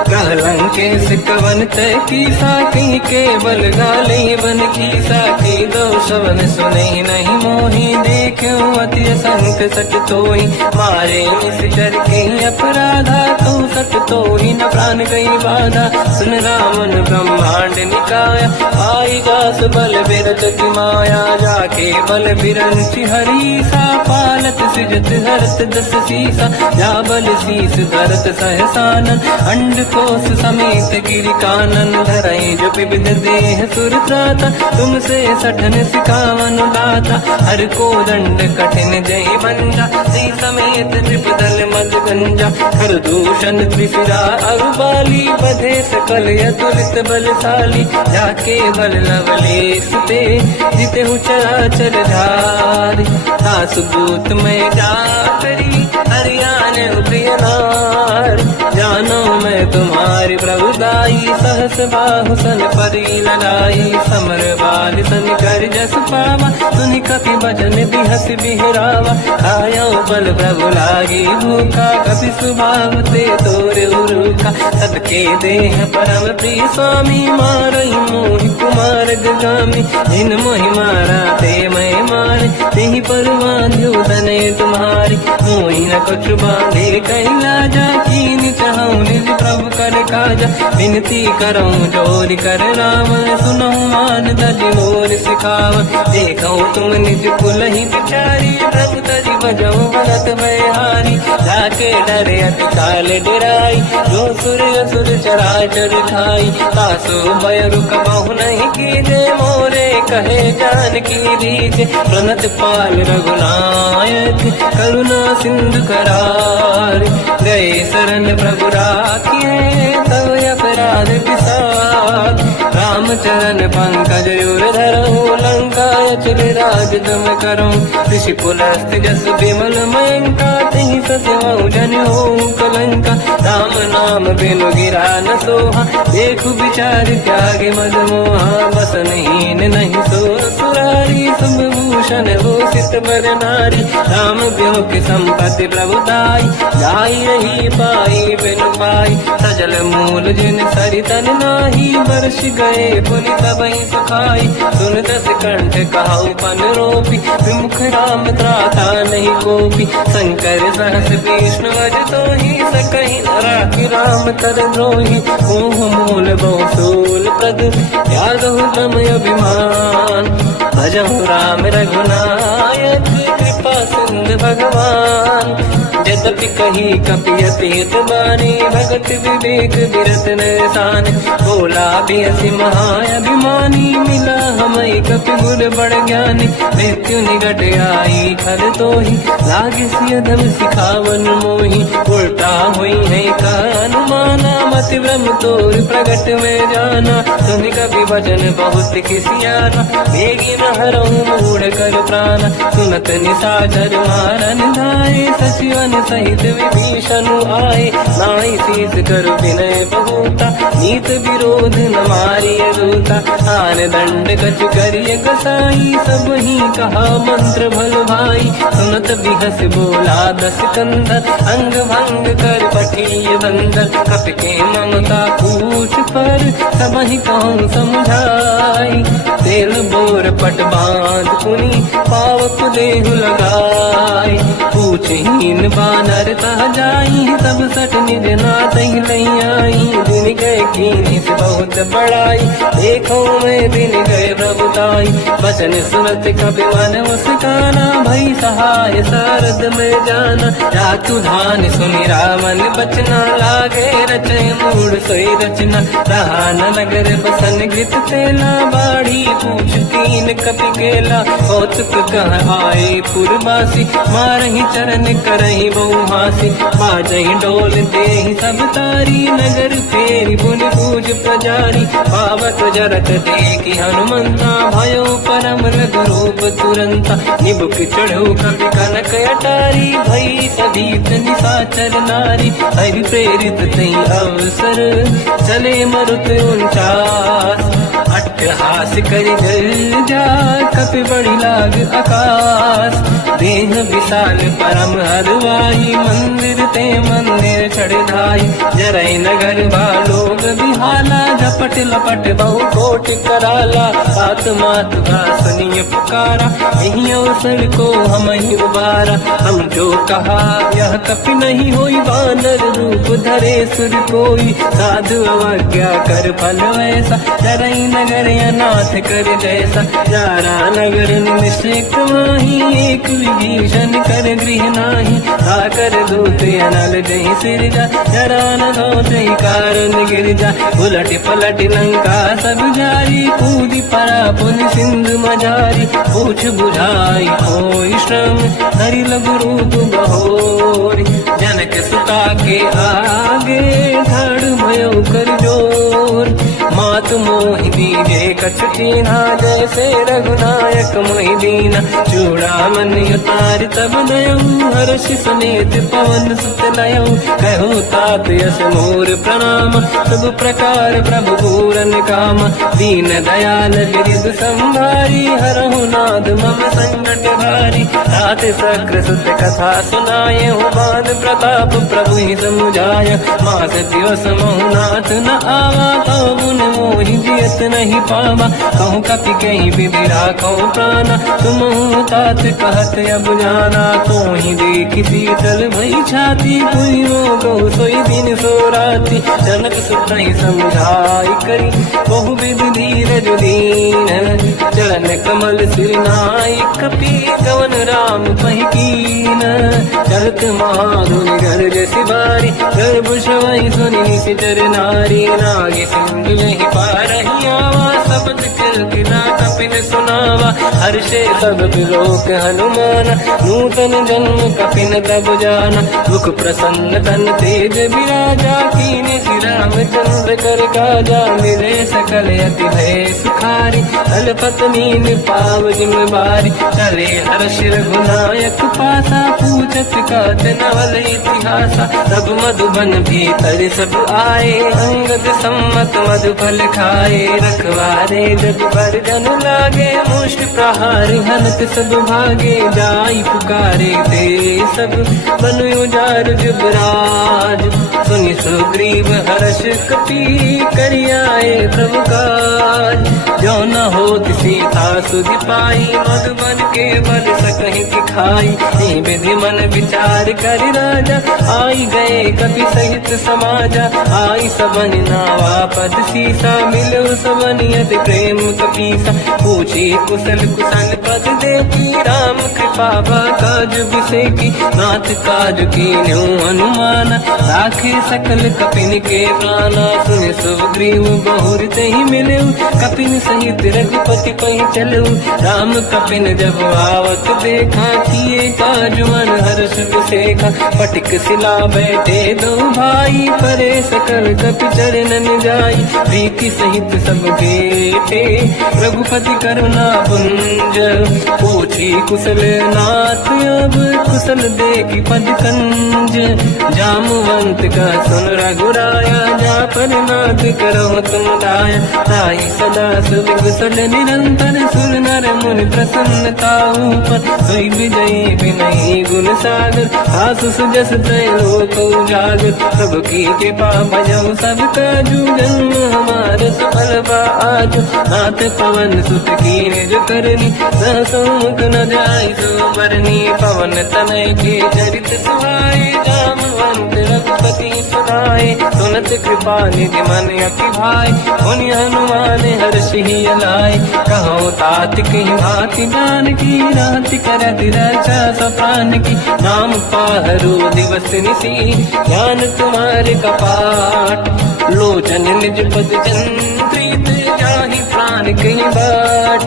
कहलंके सिकवन तय कीसा, कहीं केवल गाले बन कीसा, की दो शवन सुने नहीं मोही, देखे अति संत सट तोई, मारे निश्चर के अपराधा, तो सट तोही न प्राण गई बाधा, सुन रामन ब्रह्मांड निकाया, आई गास बल बिरचति माया, जाके बल बिरंचि हरीसा, पालत सिजत हरत दस सीसा, जा बल शीस धरत सहसानन, अंड कोश समेत गिरि कानन, धरई जो विविध देह सुर त्राता, तुमसे सठन सिखावन दाता, हर को दंड कठिन जय बंजा, सी समेत त्रिपदल मद गंजा, हर दूषण त्रिशिरा अरुबाली, बधे सकल यतुलित बलशाली, जाके बल लवलेश ते, जिते चराचर धारी, सासु दूत में जाकरी, हरियाण प्रिय नार, जानो मैं तुम्हारी प्रभुदाई, सहस बाहु सन परी लगाई, समर बाल सन कर जस पावा, सुनि कपि भजन बिहस बिहरावा, आयो बल प्रभु लागी भूखा, कपि सुभाव ते तोरे उरुखा, सबके देह परम प्रिय स्वामी, मारई मोहि कुमार गामी, जिन मोहि मारा ते मैं मारे, तेहि पर बांध्यो तनय तुम्हारी, मोहि न कुछ बांधे कैला जा, कीन चाहूं निज प्रभु कर काजा, विनती करऊं जोर कर राम, सुनऊं मान दज मोर सिखाव, देखऊं तुम निज कुल ही बिचारी, प्रभु तज बजऊं भगत मैं हारी, जाके डरे अति काल डराई, जो सुर असुर चराचर खाई, सासु भय रुक बहु नहीं कीजे, मोरे कहे जान की दीजे, प्रणत पाल रघुनायक, करुणा सिंधु करार, गए शरण प्रभु राखिए, तव अपराध विसार, रामचरण पंकज उर धरऊं, लंका अचल राज तुम करूं, ऋषि पुलस्त जस विमल मयंका, तिहि ससवं जन होऊं कलंका, राम नाम बिनु गिरा न सोहा, देखु विचार त्यागे मद मोहा, बसनहीन नहीं सो सुरारी, शुभ भूषण भूषित बर नारी, राम ब्योह की संपत्ति प्रभुताई, जाई रही पाई बिनु पाई, सजल मूल जिन सरितन नाही, वर्ष गए पुनि तबहि सुखाई, सुन दस कंठ कहाऊ पन रोपी, विमुख राम त्राता नहीं कोपी, शंकर सहस विष्णु अज तोहि, सकहि न राखि राम कर द्रोही, मोह मूल बहु सूल प्रद, त्यागहु तम अभिमान, भजहु राम रघुनायक, कृपा सिंधु भगवान, यद्यपि कही कपि अतीत बानी, भगत विवेक विरत नसान, बोला बेसी महाअभिमानी, मिला हमें कपि गुर बड़ ज्ञानी, मृत्यु निकट आई खल तोहि, लागे सियधम सिखावन मोहि, उल्टा हुई है का अनुमाना, मति ब्रह्म तोर प्रगट में जाना, सुनि कपि वचन बहुत किसियाना, बेगी न हरऊं मूढ़ कर प्राण, सुनत निशाचर मारन धाये, सचिवन सहित विभीषण आए, नाई शीस कर विनय बहुता, नीत विरोध न मारिय दूता, आन दंड कछ करिय कसाई, सब ही कहा मंत्र भल भाई, सुनत बिहस बोला दस कंधर, अंग भंग कर पठिय बंदर, कपि के ममता पूछ पर, सब ही कहूँ समझाई, तेल बोर पट बांध पुनि, पावक देहु लगाई, पूछहीन बानर ता जाई, तब सट निज नाथ ही नहीं आई, दिन गए कीनी से बहुत बड़ाई, देखो मैं दिन गए प्रभुताई, बचन सुनत कपि मन मुस्काना, भई सहाय सारद में जाना, जातु धान सुनि रावण बचना, लागे रचे मूढ़ सोई रचना, रहा न नगर बसन गृत तेला, बाढ़ी पूछ तीन कपि केला, कौतुक कह आए पुरवासी, मारही चरण करही बहु हासी, बाजही डोल देहि सब तारी, नगर फेरी बुन पूज प्रजारी, पावत जरत देखी हनुमंता, भयो परम रघुरूप तुरंता, निबुक चढ़ो कपि कनक अटारी, भई सभीत निशाचर नारी, हरि प्रेरित तई अवसर, चले मरुत 49, अट्टहास करि जल जा, कपि बड़ी लाग आकाश, देह विशाल परम हरवाई, मंदिर ते मंदिर चढ़ धाई, जरई नगर बालोग बिहाला, झपट लपट बहु कोट कराला, सात मात का सुनिय पुकारा, यही अवसर को हम ही उबारा, हम जो कहा यह कपि नहीं होई, वानर रूप धरे सुर कोई, साधु अवज्ञा कर फल वैसा, जरई नगर अनाथ कर जैसा, जारा नगर निश्चित माही, एक विभीषण कर गृह नाही, आकर दूत अनल जही सिर जा, जरा न गौते कारण गिर जा, उलट पलट लंका सब जारी, कूदी परा पुन सिंधु मजारी, पूछ बुझाई कोई श्रम, हरि लघु रूप बहोरी, जनक सुता के आगे ठाड़ भयो कर जोर, मात मोहि दीजे कछ कीन्हा, जैसे रघुनायक मोहि दीना, चूड़ामन उतार तब नयऊ, हर्ष समेत पवन सुत नयऊ, कहो तात यस मोर प्रणाम, सब प्रकार प्रभु पूरन काम, दीन दयाल गिरिध संभारी, हरहु नाद मम संकट भारी, तात सक्र सुत कथा सुनाए, हो बान प्रताप प्रभु ही समुझाय, मास दिवस महु नाथ न आवा, कहो मुन मोहि जियत नहीं पावा, कहूँ कपि कहीं विधिरा कहूँ प्राणा, तुम तात कहत अब जाना, तो ही देखी शीतल भई छाती, पुइयो कहूँ सोई दिन सो राती, जनक सुत ही समझाई करी, बहु विधि धीरज दीन, चरण कमल सिर नाई, कपि कवन राम पहि कीन, चलत महाधुनि गर्ज सिबारी, गर्भ श्रवई सुनि निशिचर नारी, नागे सिंधु यही पारही आवा, शब्द किरकिरा कपिन सुनावा, हर्षे सब लोक हनुमाना, नूतन जन्म कपिन तब जाना, मुख प्रसन्न तन तेज विराजा, कीने श्री रामचंद्र कर काजा, मिले सकल अति भय सुखारी, तलपत मीन पाव जिम बारी, चले हर्ष रघुनायक पासा, पूछत कात नवल इतिहासा, सब मधुबन भीतर सब आए, अंगद सम्मत मधुफल खाए, रखवारे जब पर जन लागे, मुष्ट प्रहार हनत सब भागे, जाई पुकारे ते सब बन उजार जुबराज, सुनि सुग्रीव हर्ष कपि करियाए प्रभु काज, जो न होत सीता सुधि पाई, मधुबन के बल सकहि दिखाई, विधि मन विचार कर राजा, आई गए कपि सहित समाजा, आई सबन नावा पद सीसा, मिलो सबन यद प्रेम कपीसा, पूछी कुशल कुशल पद देखी, राम कृपा काज बिसेकी, नाथ काज कीन्यो हनुमाना, राखे सकल कपिन के प्राणा, सुनि सुग्रीव बहुर तहि मिलऊ, कपिन सहित रघुपति पहि चलऊ, राम कपिन जब आवत देखा, किए काज मन हर्ष विसेखा, पटिक सिला बैठे दो भाई, परे सकल कपि चरणन जाई, प्रीति सहित सब बेटे, रघुपति करुणा पुंज, पूछी कुशल नाथ अब कुशल देखी पद कंज, जामवंत का सुन रघुराया, जा पर नाथ करो तुम दाया, ताई सदा सुख कुशल निरंतर, सुर नर मुनि प्रसन्नता ऊपर, सोई विजयी विनयी गुण सागर, आसु सुजस त्रैलोक उजागर, सब की कृपा भजऊ सब काजू, जन्म हमार सफल बा आजू, नाथ पवन सुत कीन्ह जो करनी, सहसो मुख न जाय सो बरनी, पवन तनय के चरित सुहाए, जामवंत रघुपति सुनाए, सुनत कृपा निधि मन अति भाई, मुनि हनुमान हर्षि अलाय, कहो तात कहीं भांति जान की, रात करत रक्षा सप्रान की, नाम पाहरो दिवस निसी, ज्ञान तुम्हारे कपाट, लोचन निज पद चंद्रित, जाहि प्राण जान कई बाट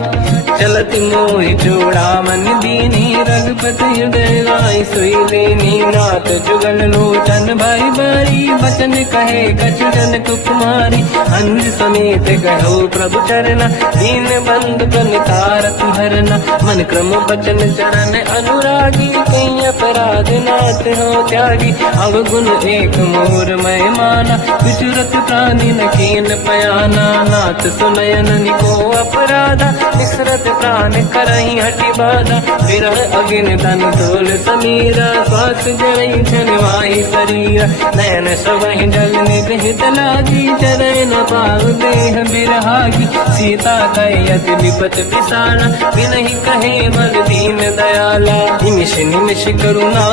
चलत मोहि चूड़ा मन दीनी रघुपति हृदय राय सोई लेनी नाथ जुगल लोचन भाई बारी बचन कहे कछु जन कुमारी अंज समेत कहो प्रभु चरना दीन बंद प्रणितार तुहरना मन क्रम बचन चरण अनुरागी कई अपराध नाथ हो त्यागी अवगुण एक मोर मैं माना विचुरत प्राणी न कीन पयाना नाथ सुनयन निको अपराधा निसरत प्राण करही हटि बाधा विरह अगिन तन तोल समीरा श्वास जरई छनवाई शरीर नयन सबहि जल निज हित लागी चरण न पाव देह बिरहागी सीता कहे अति विपत विसाना विनहि कहे मन दीन दयाला निमिष निमिष करुणा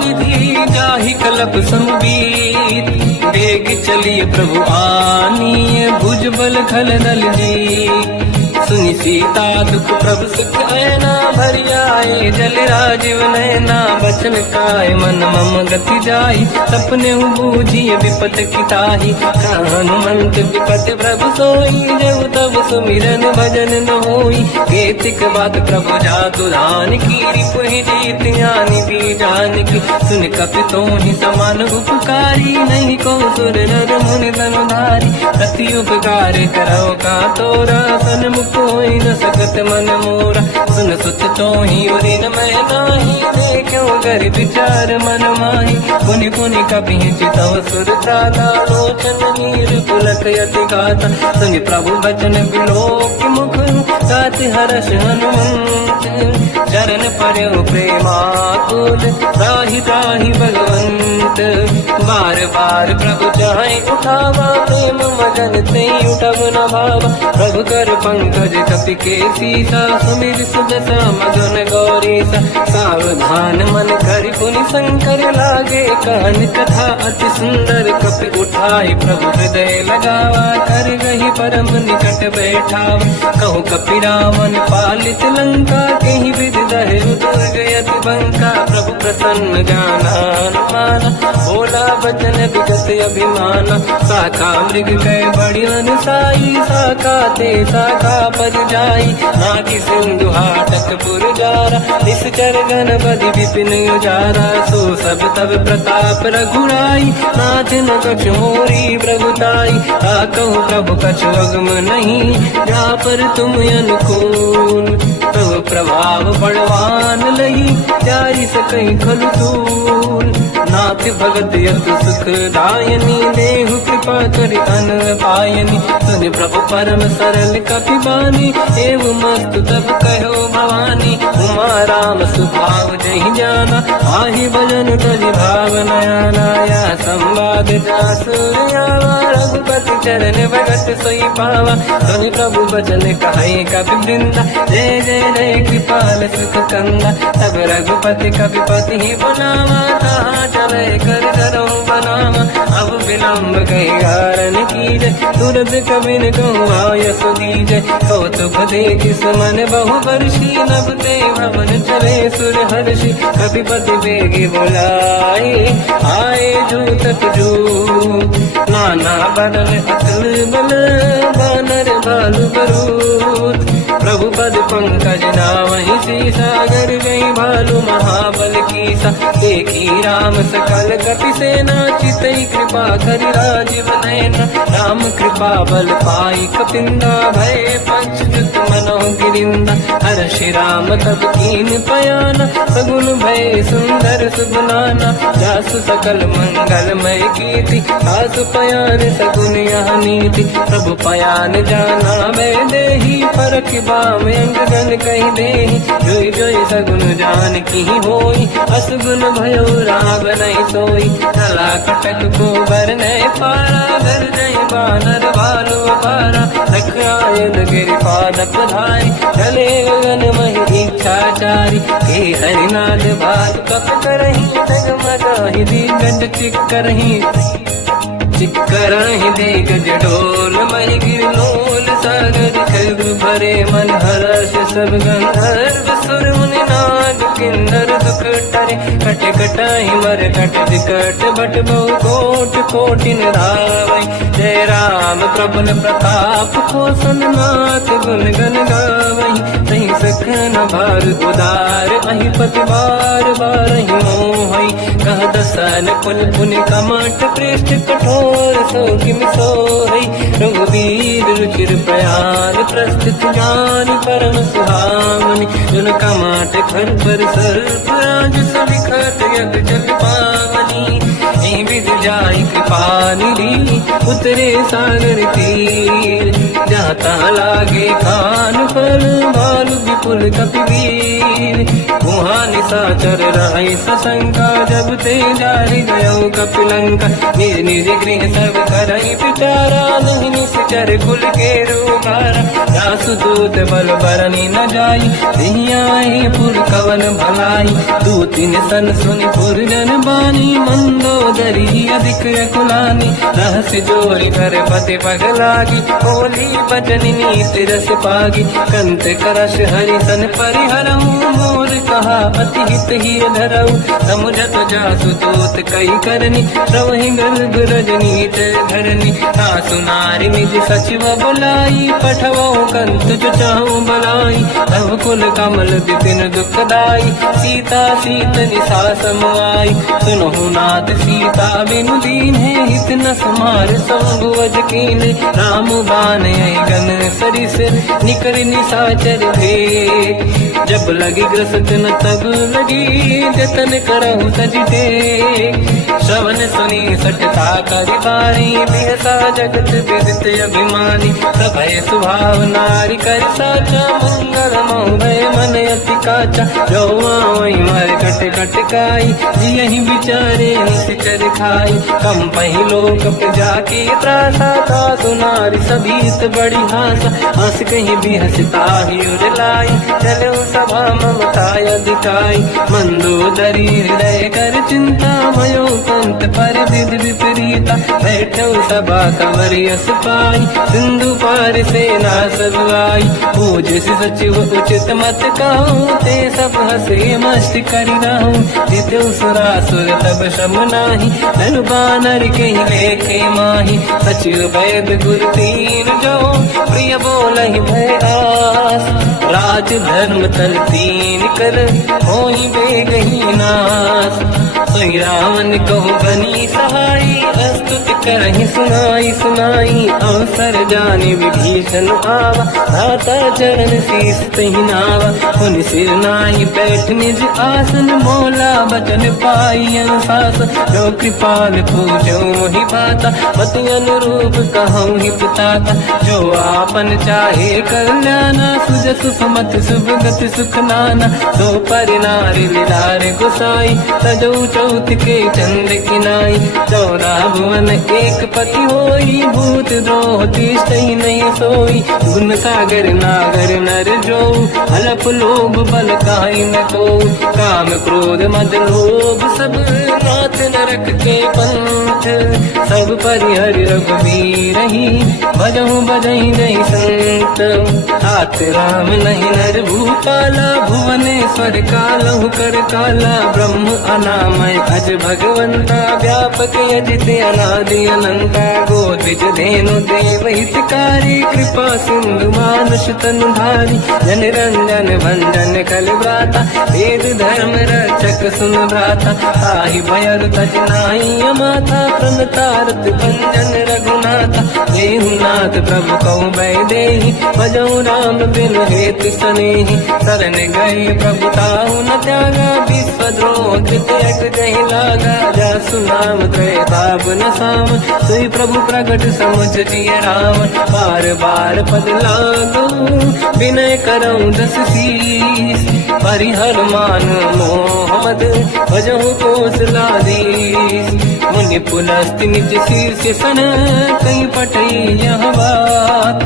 निधि जाहि कलप संबीत बेग चलिए प्रभु आनीय भुज बल खल दल जी सुनि सीता दुख प्रभु सुख ऐना भर जाए जल राजीव नैना बचन काय मन मम गति जाई सपने बूझिए विपत किताही हनुमंत विपत प्रभु सोई जब तब सुमिरन भजन न होई केतिक बात प्रभु जातु दान की रिपुहि जीत ज्ञानी भी जान की सुन कपितों ही समान उपकारी नहीं को सुर नर मुनि धनुधारी अति उपकार करो का तोरा सन्मुख कोई न सकत मन मोरा सुन सुत चोही उरी न मैं नाही देखो कर विचार मन माही पुनि पुनि कपि चितव सुर त्राता लोचन नीर पुलक यति गाता सुनि प्रभु बचन बिलोक मुख गात हर्ष हनुमंत चरण पर्यो प्रेमाकुल त्राहि त्राहि भगवंत बार बार प्रभु चाहे उठावा प्रेम मगन ते उठब न भावा प्रभु कर पंकज कपि के सीसा सुमिर सुदशा मगन गौरीसा सावधान मन कर पुनि शंकर लागे कहन कथा अति सुंदर कपि उठाई प्रभु हृदय लगावा कर गही परम निकट बैठावा कहु कपि रावण पालित लंका कहीं विधि दहे दुर्ग यति बंका प्रभु प्रसन्न जाना माना बोला बचन विगत अभिमाना शाखा मृग गए बड़ी अनुसाई शाखा ते शाखा पर जाई नाकि सिंधु हाटक पुर जारा निश्चर गण बदि विपिन उजारा सो सब तब प्रताप रघुराई नाथ न कछु मोरी प्रभुताई कहु प्रभु कछु अगम नहीं जा पर तुम अनुकूल प्रभु प्रभाव बड़वान लही जारी सकई खलु तूल नाथ भगत यत सुख दायनी देहु कृपा करि अन पायनी सुनि प्रभु परम सरल कपि बानी एव मस्त तब कहो भवानी उमा राम सुभाव जहि जाना आहि भजन तजि भाव नयाना या संवाद जासु आवा रघुपति चरण भगत सोई पावा सुनि प्रभु बचन कहे कपि वृंदा जय जय जय कृपाल सुख कंदा तब रघुपति कपिपति ही बनावा कहाँ चले कर करो बनावा अब विलम्ब कई कारण कीजय तुरंत कबिन कहूँ आयस दीजय कौतुक देख सुमन बहु वर्षी नभ ते भवन चले सुर हर्षि कपिपति बेगी बुलाए आए जूतक जू नाना बदल अकल बल बानर भालु बरूद प्रभु पद पंकज नावहि सागर गई भालू महाबल कीसा एक ही राम सकल कपि सेना चितई कृपा करि राजीव नयना राम कृपा बल पाई कपिंदा भय पंचजुत मनो गिरिंदा हर श्री राम तब कीन पयाना सगुन भय सुंदर सुगुनाना जासु सकल मंगलमय कीर्ति आसु पयान सगुन यह नीति प्रभु पयान जाना मैं देही परख बाम अंगन कही देही जोई जोई सगुन जान की होई असगुन भयो राग नहीं सोई चला कटक को बर नहीं पारा घर नहीं बानर भालू पारा रख आयल गिर पाद पधारी चले गगन मही इच्छाचारी हे हरिनाथ भाग कप करही जगमगाहि दिग्गज चिक्करही चिक्करहि दिग्गज डोल मही गिर लोल सागर खग भरे मन हर्ष सब गंधर्व सुर मुनि नाग किन्नर दुख टरे कट कटाई मर कट विकट भट बहु कोट कोटिन धावई। जय राम प्रबल प्रताप को सन्नाथ गुण गण गावई। तही सखन भार उदार अहि पति बार बार ही मोहई। कह दसन कुल पुनि कमट पृष्ठ कठोर सो किम सोहई। रघुवीर रुचिर प्रयाण प्रस्तुत ज्ञान परम सुहामनि। जुन कमाट खर पर सर्प राज सविखत यग जल पावनी। विध जाय कृपा निधि उतरे सागर तीर। जाता लागे खान फल भालु विपुल कपिवीर। वहाँ निशाचर राय सशंका जब ते जारी गयो कपिलंका। निज निज गृह सब करई विचारा नहीं निश्चर कुल के रूपारा। जासु दूत बल बरनी न जाई दिहियाए पुर कवन भलाई। दूतिन सन सुनि पुर जन बानी मंदोदरी अधिक कुलानी। रहस्य जोरी कर पति पगलागी होली बचन नीति रस पागी। कंत करश हरि सन परिहरऊ मोर कहा अति हित ही धरऊ। समुझत जासु दूत कई करनी श्रवहि गर्भ रजनी धरनी। सासु नारी निज सचिव बुलाई पठवो कंत जो चाहू बलाई। तब कुल कमल विपिन दुखदाई सीता सीत निशा समाई। सुनहु नाथ सीता बिनु दीन है हित न समार संगुवज कीन। राम बान गन सरिस निकर निशाचर भेद। जब लगी ग्रसत न तब लगी जतन करहु सजते। श्रवण सुनी सटता करि बारी बिहसा जगत विदित अभिमानी। सभय स्वभाव नारी कर साचा मंगल मोहय मन अति काचा। जो आवई मर कट कट काई यही विचारे निश्चर खाई। कम पहिलो कप जाके त्रासा था सुनारी सभीत बड़ी हासा। हंस कहीं भी हंसता ही उड़लाई चलो सभा ममताय दिखाई। मंदोदरी हृदय कर चिंता भयो कंत पर विध विपरीता। बैठो सभा कंवर यस पाई सिंधु पार सेना सब आई। पूज सचिव उचित मत कहूँ ते सब हसे मस्त करि रहूँ। जितु सुरासुर तब शम नाही धनु बानर के लेखे माही। सचिव वैद गुरु तीन जो प्रिय बोलहि भय आस। राज धर्म तल तीन कर होई बेगही नास। सोई रावण कहु बनी सहाई अस्तुत करहि सुनाई सुनाई। अवसर जाने विभीषण आवा धाता चरण शीस तहि नावा। पुनि सिर नाहि बैठ निज आसन मोला बचन पाई अनुशासन। जो कृपाल पूजो मोहि पाता पति अनुरूप कहूँ हित ताता। जो आपन चाहे कल्याणा सुजस सुमति शुभ गति सुख नाना। सो पर नारी लीलार गोसाई तजौ चौथ के चंद किनाई। 14 भुवन एक पति होई भूत द्रोह तिष्ठइ नहीं सोई। गुण सागर नागर नर जो हलप लोभ बल काई न को। काम क्रोध मद लोभ सब नाथ नरक के पंथ। सब परिहरि रघुवीर ही भजहु बजहि नहीं संत। हाथ राम नहीं नर भूपाला भुवनेश्वर कालहु कर काला। ब्रह्म अनामय अज भगवंता व्यापक यजित अनादि अनंता। गोद्विज धेनु देव हितकारी कृपा सिंधु मानुष तनु धारी। जन रंजन भंजन कल व्राता वेद धर्म रक्षक सुन भ्राता। ताहि भयर तज नाहि अमाथा प्रणतारत भंजन रघुनाथा। देहुनाथ प्रभु कहु बै देहि भजहु राम बिनु हेतु सनेहि। शरण गए प्रभु ताहु न त्यागा विश्वद्रोह कृत यक जहि लागा। जासु नाम त्रयताप न साम सोई प्रभु प्रगट समुझ जिय राम। बार बार पद लागू विनय करऊँ 10 शीस। परिहर मान मोह मद भजहु कौशलाधीश। मुनि पुलस्त्य निज शीर्ष सन कहीं पटई यह बात।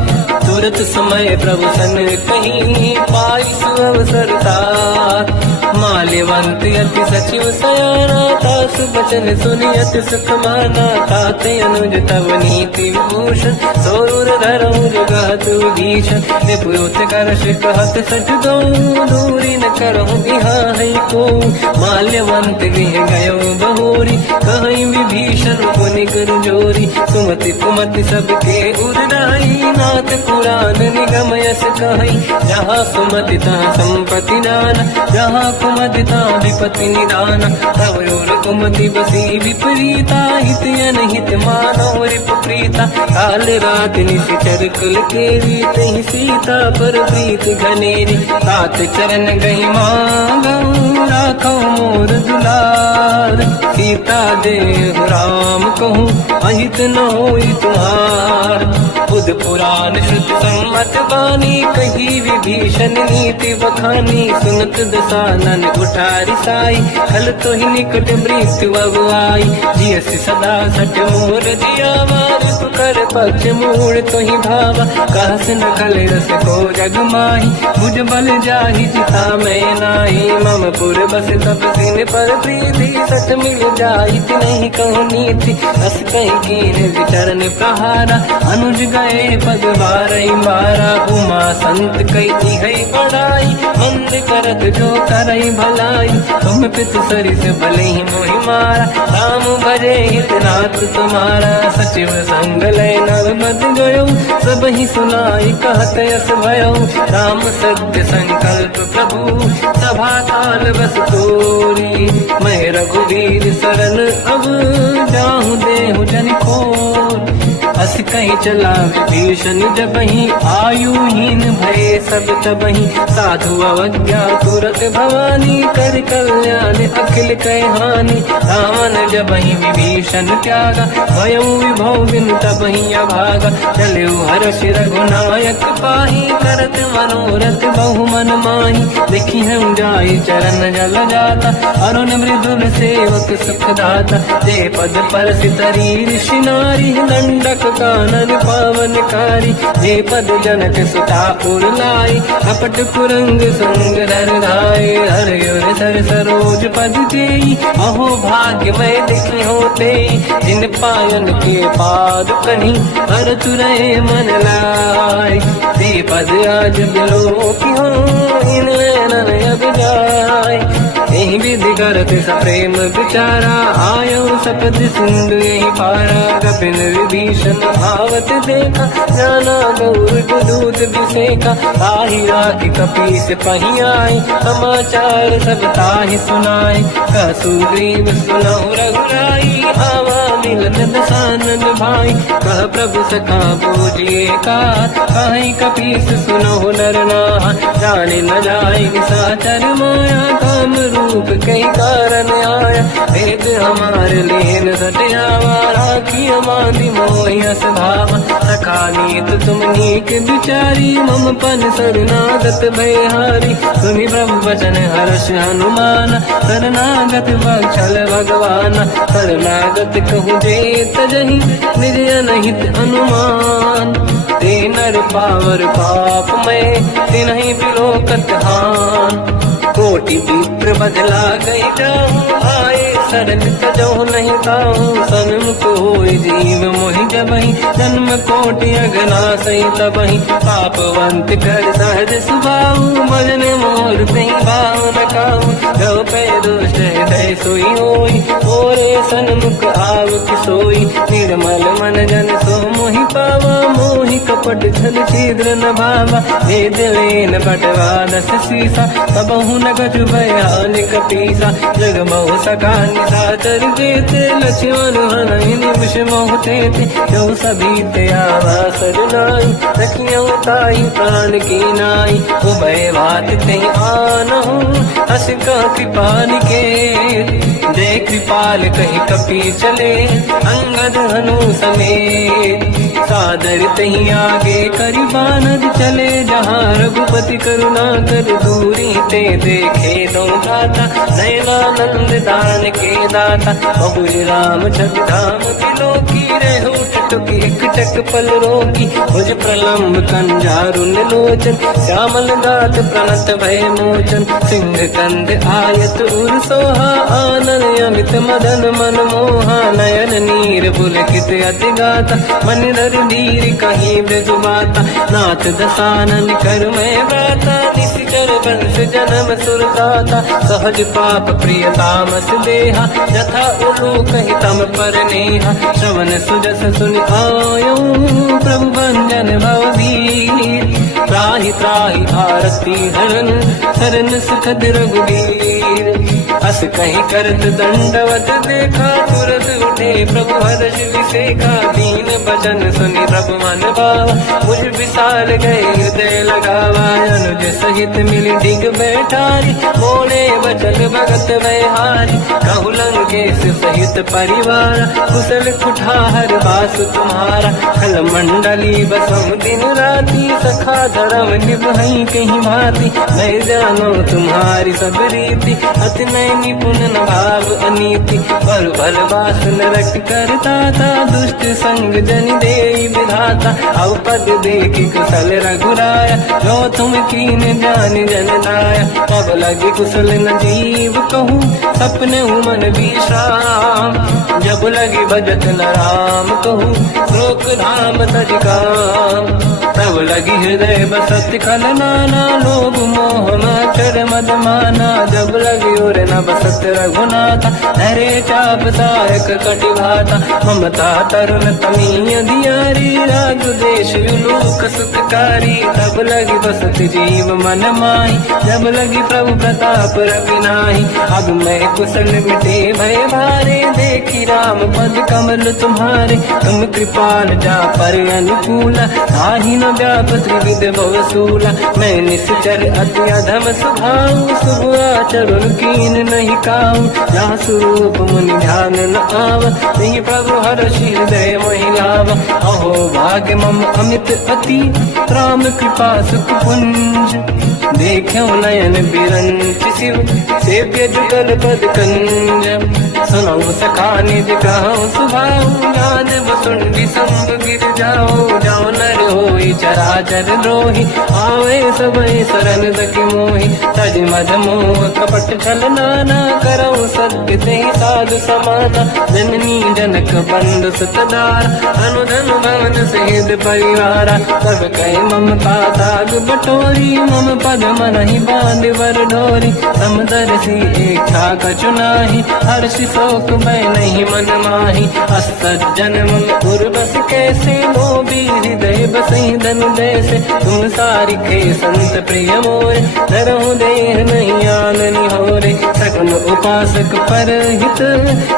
तुरत समय प्रभु सन कहीं पाई सुअवसर तात। माल्यवंत अति सचिव सयाना तासु बचन सुनि अति सुख माना। ताते अनुज तव नीति विभूषण सोरुर धरऊ जगतु भीषण। निपुत कर कहत सठ गऊ दूरी न करहु बिहाई। को माल्यवंत गृह गयो बहोरी कहीं विभीषण पुनि कर जोरी सुमति कुमति सबके उदाई नाथ पुराण निगम यस कहीं जहाँ सुमति तहाँ संपत्ति नाना जहाँ कुमति तहाँ विपत्ति निदाना तव और कुमति बसी विपरीता हित अनहित मानव रिपुप्रीता काल रात निशिचर कुल केरी तही सीता पर प्रीत घनेरी तात चरण गई मांगऊ राखो मोर दुलार सीता देव राम कहूँ अहित न होई तुम्हार बुध पुराण श्रुत सम्मत बानी कही विभीषण नीति बखानी सुनत दसानन उठारी साई खल तो ही निकट मृत्यु अब आई जियस सदा सट मोर जिया मार कर पक्ष मूड़ तो ही भावा कहस न खल रस को जग माही बुझ बल जाहि जिता मैं नाही मम पुर बस तब सिन पर प्रीति सत मिल जाहि नहीं कहूँ नीति अस कहीं कीन विचरण प्रहारा अनुज गए पद बारई मारा उमा संत कई है बड़ाई मंद करत जो करई भलाई तुम पित सरिस भले ही मोहि मारा राम भजे हितनाथ तुम्हारा सचिव संग लय नव मत गयो सब ही सुनाई कहत यस भयो राम सत्य संकल्प प्रभु सभा काल बस तोरी मैं रघुवीर शरण अब जाहु देहु जन खोर अस कहीं चला विभीषण जबहि आयुहीन भय सब तबहि साधु अवज्ञा तुरत भवानी कर कल्याण अखिल कहानी रावण जबहि विभीषण त्यागा भयउ विभव बिनु तबहि अभागा चलु हर्ष रघुनायक पाही करत मनोरथ बहु मन माही देखी हम जाई चरण जल जाता अरुण मृदुल सेवक सुख दाता ते पद पर सितरी ऋषि नारी दंडक कानन पावनकारी जे पद जनक सुता उरलाई कपट कुरंग संग धर धाय हर यर सर सरोज पद जेई अहो भाग्य मैं देखी होते जिन पायन के पाद कहीं हर तुरहे मन लाई ते पद आज बिलो की हो इन नैनन अब जाय यही विधि करत सप्रेम विचारा आयो सपद सिंधु यही पारा कपिल विभीषण आवत देखा जाना गौर दूध विसेका ताहि राखी कपीस पही आई समाचार सब ताहि सुनाई कह सुग्रीव सुनहु रघुराई आवा मिलत दसानन भाई कह प्रभु सखा पूजिए का कहीं कपीस सुनहु नर नाहा जाने न जाय साचर माया काम रूप कई कारण आया वेद हमारे लेन सत्यावा राखी हमारी मोहियस भावा सखा नीत तुम नीक बिचारी मम पन शरणागत भयहारी सुनि ब्रह्म वचन हर्ष हनुमान शरणागत बक्षल भगवान शरणागत कहूँ जेत जहि निज अनहित अनुमान ते नर पावर पाप में ते नहीं बिलोकत हान कोटि विप्र बदला गई जाऊं आए शरण तजो नहीं ताऊं सन्मुख होय जीव मोहि जबहि जन्म कोटि अगना सही तबहि पापवंत कर सहज सुभाऊ भजन मोर सही भाव न काऊ जो पे दुष्ट हृदय सोई होई मोरे सन्मुख आव किसोई निर्मल मन जन सो मोहि पावा मोहि कपट छल छिद्र न भावा वेद लेन बटवा दस सीसा सबहु न गजु भयान कपीसा जग बहु सका निशाचर जेते लक्ष्मण हनहि निमिष मोह तेते जो सभी त्यावा सरनाई सखियों ताई प्राण की नाई उभय बात ते आनहु हस का कृपान के जय कृपाल कहीं कपी चले अंगद हनु समेत सादर तही आगे करी बानद चले जहाँ रघुपति करुणा कर दूरी ते देखे दो दाता नयनानंद दान के दाता बहुज राम छग धाम बिलो की रेहू टुक एक टक पल रोकी भुज प्रलम्ब कंजारुन लोचन श्यामल गात प्रणत भय मोचन सिंह कंद आयत उर सोहा आनन अमित मदन मन मोहा नयन नीर पुलकित अति गाता मन वीर कहीं बेजुबाता, नाथ दसानन कर मैं व्राता, निशिचर वंश जन्म सुरदाता, सहज पाप प्रिय तामस देहा, यथा उलूक हितम पर नेहा, श्रवण सुजस सुन आयो प्रभु भंजन भववीर, त्राहि त्राहि आरती हरन शरण सुखद रघुवीर, अस कहीं करत दंडवत देखा, तुरत उठे प्रभु हर्ष विसेखा, दीन भजन सुनि प्रभु मन भावा, मुझ विशाल गए हृदय लगावा, अनुज सहित मिली डिग बैठारी, बोले बचन भगत वैहारी, कहु लंकेश सहित परिवार, कुशल कुठार बास तुम्हारा, खल मंडली बसम दिन राती, सखा धर्म निभई कहीं भांति, मैं जानो तुम्हारी सब रीति, अति नय निपुण न भाव अनीति, बल बल बास नरक करता था, दुष्ट संग जन दे विधाता, अब पद देखी कुशल रघुराया, जो तुम कीन जान जन दाया, अब लगी कुशल न जीव कहूँ, सपने मन विश्राम, जब लगी भजत न राम कहूँ, श्लोक धाम तज काम, तब लगी हृदय बसत खल नाना, लोभ मोह मचर मद माना, जब लगी और न बसत रघुनाथा, हरे चाप सायक कटिभाता, ममता तरुण तमीय दियारी, राग देश विलोक सुखकारी, तब लगी बसत जीव मन माही, जब लगी प्रभु प्रताप रवि नाही, अब मैं कुशल मिटे भय भारे, देखी राम पद कमल तुम्हारे, तुम कृपाल जा पर अनुकूला, ताहि न व्याप त्रिविध भवसूला, मैं निश्चर अति अधम स्वभाव, शुभ आचरण कीन नहीं काऊ, जहाँ स्वरूप मुनि ध्यान न आव, नहीं प्रभु हर्षि हृदय महिलाव, अहो भाग्य मम अमित अति, राम कृपा सुख पुंज, देखो नयन बिरंच शिव, सेव्य जुगल पद कंज, सुनो सखा निज कहूँ सुभाऊ, गान बसुंडी संग गिर जाओ, जाओ नर होई चराचर द्रोही, आवे सबई शरण सखी मोहि, तज मद मोह कपट छल नाना, करऊ सत्य ते साधु समाना, जननी जनक बंधु सुतदार, अनुधन भवन सहित परिवारा, सब कहे ममता ताग बटोरी, मम पद मनहि बांध वर डोरी, समदर्शी इच्छा कछु नाही, हर्षि शोक भय नहीं मन माही, असज्जन मम उर्वश कैसे, लोभी हृदय बसई धन जैसे, तुम सारिखे संत प्रिय मोरे, धरहु देह नहीं आननि होरे, सकल उपासक पर हित,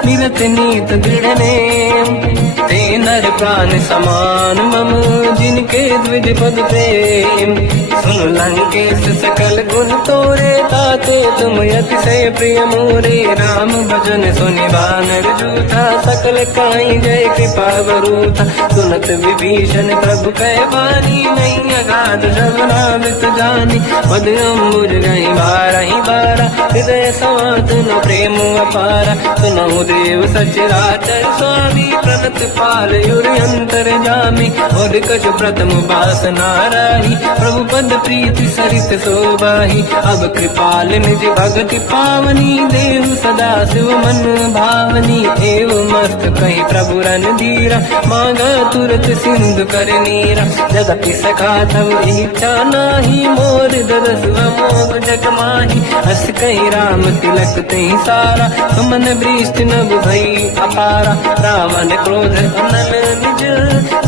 मिलत नीत दृढ़ नेम, ते नर प्राण समान मम, जिनके द्विज पद प्रेम, सुन लंकेश सकल गुण तोरे, ताते तुम अतिशय प्रिय मोरे, राम भजन सुनि वानर जूथा, सकल काई जय कृपा वरूथा, सुनत विभीषण प्रभु कह बानी, नहीं अगाध सब नामित जानी, पद अम्बुज गई बारहि बारा, हृदय समात न प्रेम अपारा, सुनहु देव सचराचर स्वामी, प्रणत पाल युरि अंतर जामी, और कछु प्रथम बास नाराही, प्रभु पद प्रीति सरित शोभाही, अब कृपाल निज भगति पावनी, देहु सदा शिव मन भावनी, एव मस्त कही प्रभु रन धीरा, मांगा तुरत सिंधु कर नीरा, जगति सखा तब इच्छा नाही, मोर दरस मोग जग माही, हस कही राम तिलक ते सारा, सुमन वृष्टि नभ भई अपारा, रावण क्रोध अनल निज,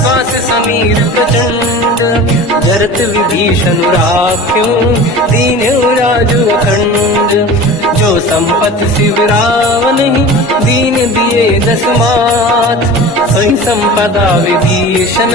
श्वास समीर प्रचंड, जरत विभीषण राख्यो, दीन्यो राजु अखंड, जो संपत शिव रावण दीन दिए दस मात, सोई संपदा विभीषण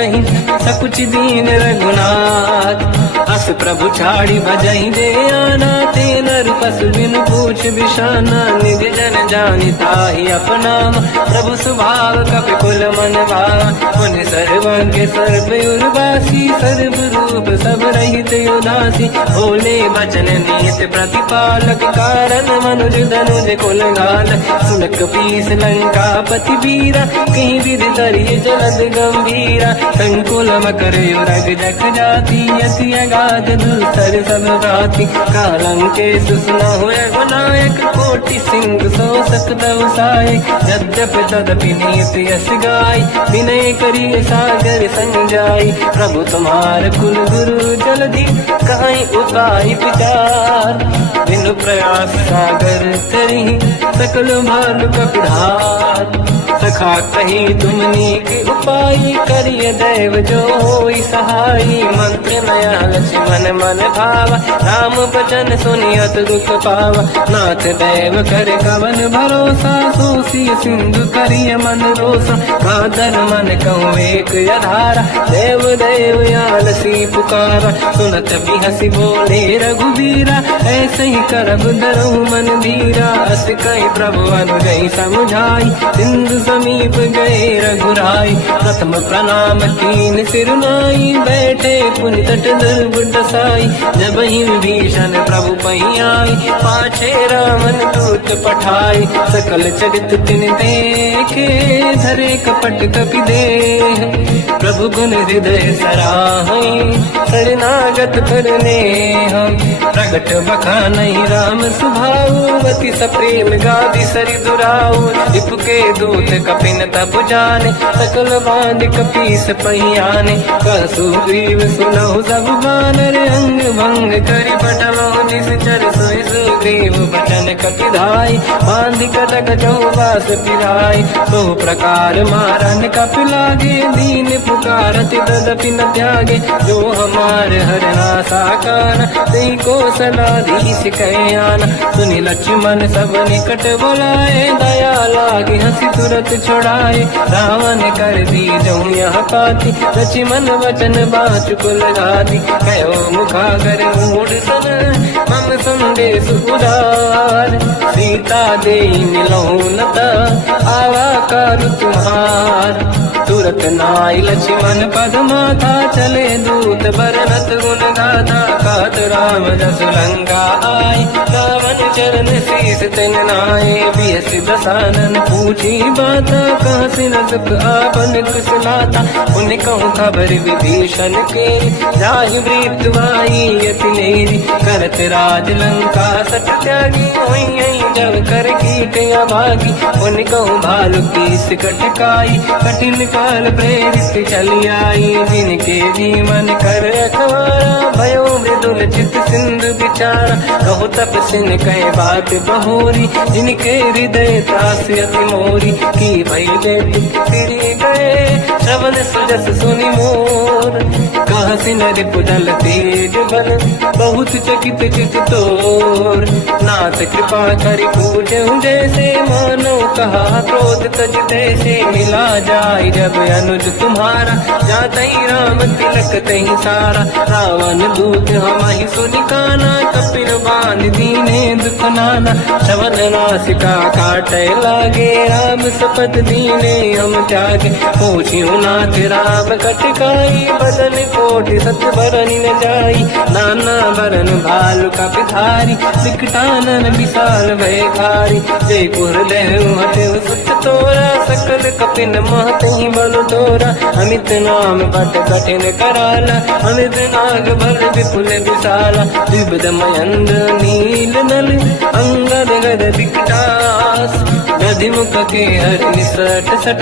सकुच दीन रघुनाथ, अस प्रभु छाड़ी भजहि दे आना, ते नर पशु बिनु पूछ बिशाना, निज जन जानि ताहि अपनाम, प्रभु स्वभाव कपि कुल मन भावा, मुनि सर्वज्ञ सर्व उर्वासी, सर्व रूप सब रहित उदासी, भोले बचन नीत प्रतिपालक, कारण मनुज धनुज कुल घाल सुनक पीस लंका पति वीरा कहीं विधि तरिय जलद गंभीरा संकुल मकर युरग जख जाति अति अगाध दुस्तर सब राति कालंके सुसना हुए गुनायक कोटि सिंह सो सकदव साय यद्यप तदपि नीत यश गाय विनय करिय सागर संजाई प्रभु तुम्हार कुल गुरु जलधि कहीं उपाय विचार बिनु प्रयास सागर तरी सकल भानु कपिधार सखा कही तुमनी के उपाय करिय दैव जो होई सहाई मंत्र नया लक्ष्मण मन भावा राम बचन सुनियत दुख पावा नाथ दैव कर कवन भरोसा सोसी सिंधु करिय मन रोसा कादर मन कहूँ एक यधारा देव देव यालसी पुकारा सुनत भी हसी बोले रघुबीरा ऐसे ही करब दरहु मन धीरा अस कहीं प्रभु अनुजई समझाई सिंधु समीप गए रघुराई प्रथम प्रणाम तीन सिर नाई बैठे पुनि तट दुर्बुड साई जब ही विभीषण प्रभु पही आई पाछे रामन दूत पठाई सकल चरित तिन देखे धरे कपट कपि देह प्रभु गुण हृदय सराहई शरणागत करने हम प्रगट बखानहि राम सुभाऊ अति सप्रेम गादि सरि दुराऊ रिपु के दूत कपिन तप जाने सकल बांध कपीस पहियाने कहसु ग्रीव सुनहु सब बानर अंग भंग करि पटलहु निश्चर सोई सुग्रीव बचन कपिधाई बांध कटक चौबास पिराई सो प्रकार मारन कपि लागे दीन पुकारत तदपि न त्यागे जो हमार हरना साकार तेई कौशलाधीश कयाना सुनि लक्ष्मण सब निकट बुलाए दया लागे हंसी तुरत छुड़ाए रावण कर दी जो यह पाती लक्ष्मण वचन बाच कुल घाती कहो मुखागर मूढ़ सन मम संदेश उदार सीता दे मिलौनता आवा कर तुम्हार तुरत नाई लक्ष्मण पद माथा चले दूत बरनत गुण गाथा कहत राम जस लंका आय रावण चरण शीस तिन नाय बियस दसानन पूछी बाता कहसिन सुख आपन कुशलाता उन कहूँ खबर विभीषण के जाहि मृत्यु आई यति नेरी करत राज लंका सट त्यागी होई जब कर कीट अभागी उन कहूँ भालु कीस कटकाई कठिन काल प्रेरित चली आई जिनके जीवन कर अखबारा भयो मृदुल चित सिंधु विचारा कहु तपसिन कहे बात बहोरी जिनके हृदय त्रास अति मोरी की भई बेटी फिरी गए श्रवण सुजस सुनि मोर कहसिन रिपुदल तेज बल बहुत चकित चित तोर नाथ कृपा करि पूजहु जैसे मानो कहा क्रोध तज तैसे मिला जाय जब अनुज तुम्हारा जात ही राम तिलक तही सारा रावण दूत हमहि सुनिकाना कपिल बांध दीने दुख नाना श्रवण नासिका काटे लागे राम सपत दीने हम त्यागे पूछियो नाथ राम कटकाई बदन कोटि सत बरन न जाई नाना बरन भालु का पिधारी सिकटानन विशाल भयकारी जय गुरुदेव हटे सुत तोरा सकल कपिन महतहि बल तोरा अमित नाम बट कठिन कराला अमित नाग बल विपुल विशाला विबद मयंद्र नील नल अंगद गद विकटास गधि मुख के हर निसट सठ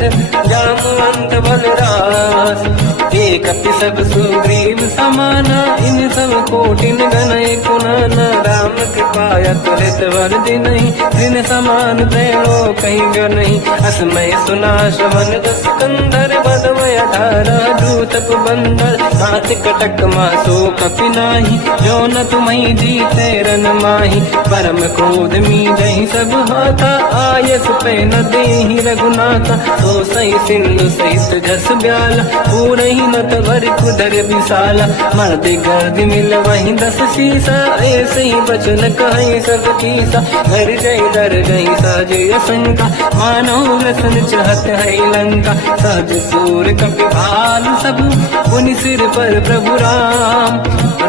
जामवंत बलरास एक अपि सब सुग्रीव समाना इन सब कोटिन गणय कुनाना राम कृपाया त्वरित वर दिनहि दिन समान तैलो कहीं जो नहीं असमय सुना श्रवण दस कंधर बदमय धारा दूत बंदर हाथ कटक मासो कपि नाही जो न तुम्हि जीते रन माही परम क्रोध मी जहि सब हाथा आयस पे न देहि रघुनाथा तो सही सिंधु सहित जस ब्याला पूरहि न तवर कुदर विशाला मर्द गर्द मिल वही दस शीसा ऐसे ही बचन कहीं सब कीसा घर जय दर गई सहज असंका मानो रसन चाहत है लंका सहज सूर कपि भाल सब पुनि सिर पर प्रभु राम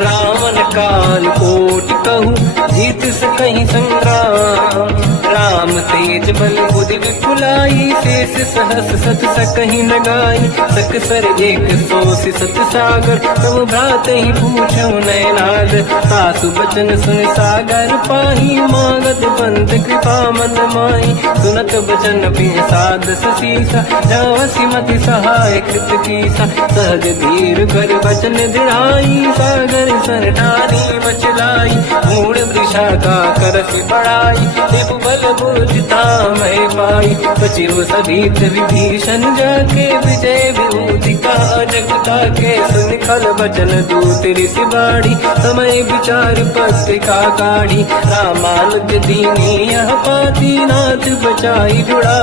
रावण काल कोटि कहूँ जीत सकहीं संग संग्राम। राम तेज बल बुद्धि विपुलाई, शेष सहस सत सकहि न गाई। सकसर एक सोसी सत सागर, प्रभु भ्रात ही पूछो नयनाद। सासु बचन सुन सागर पाही, मांगत पंथ कृपा मन माही। सुनत बचन पिय साध सीसा, जावसी मति सहाय कृत कीसा। सहज धीर कर बचन दृढ़ाई, सागर सर ठानी मचलाई। मूढ़ वृषा का करस बढ़ाई, देव बल बुझता मैं पाई। सचिव सभीत विभीषण जाके, विजय विभूति का जगता के। सुन खल बचन दूत ऋषि बाड़ी, समय विचार पत्रिका काढ़ी। रामानुज दीनी यह पाती, नाथ बचाई जुड़ा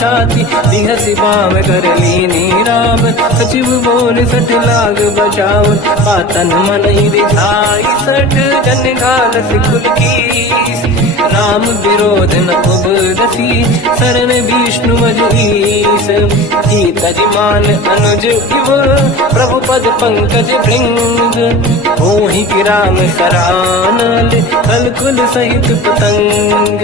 छाती। दिहसि बाम कर लीनी राम, सचिव बोल सठ लाग बचाव। पातन मन ही रिझाई सठ, जन घाल सिकुल कीस। राम विरोध न उबरसी, शरण विष्णु मजहीस। तजमान अनुज इव, प्रभु पद पंकज भृंग। मोहि कि राम सरानल, कलकुल सहित पतंग।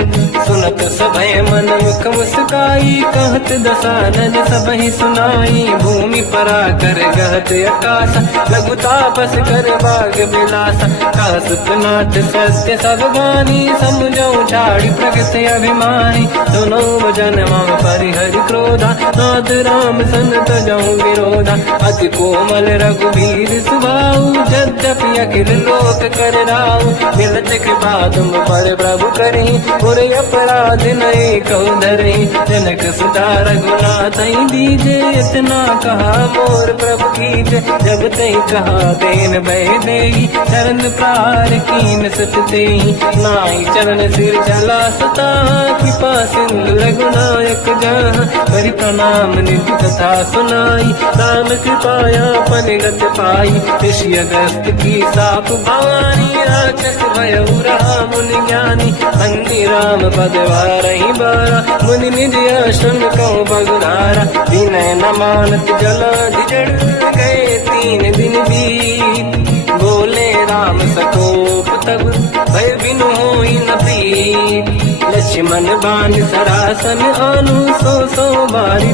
सुनत सभय मन मुख मुस्काई, कहत दसानन सबहि सुनाई। भूमि परा कर गहत आकाशा, लघु तापस कर बाग बिलासा। कासुपनाथ सत्य सब बानी, समझौ झाड़ी प्रगत अभिमानी। दोनों वजन मम परिहरि क्रोधा, नाथ राम सन तजौ विरोधा। अति कोमल रघुवीर सुभाऊ, यद्यपि अखिल लोक कर राऊ। मिलत कृपा तुम पर प्रभु करी, पुर अपराध नये कौ धरे। जनक सुता रघुनाथ दीजे, इतना कहा मोर प्रभु कीजे। जब तई कहा देन भय देई, चरण प्रार कीन सत तेई। नाई चरण सिर चला सता, कृपा सिंधु रघुनायक जहाँ। करि प्रणाम निधि कथा सुनाई, राम कृपाया पनिगत पाई। ऋषि अगस्त की साप भवानी, राक्षस भयउ रहा मुनि ज्ञानी। अंगी राम पद वारहि बारा, मुनि निज आश्रम कहु बगुधारा। विनय न मानत जलाधि जड़, गए 3 दिन बीत। बोले राम सकोप तब, भय बिनु होई न प्रीत। लक्ष्मण बाण सरासन आनु, 100 बारी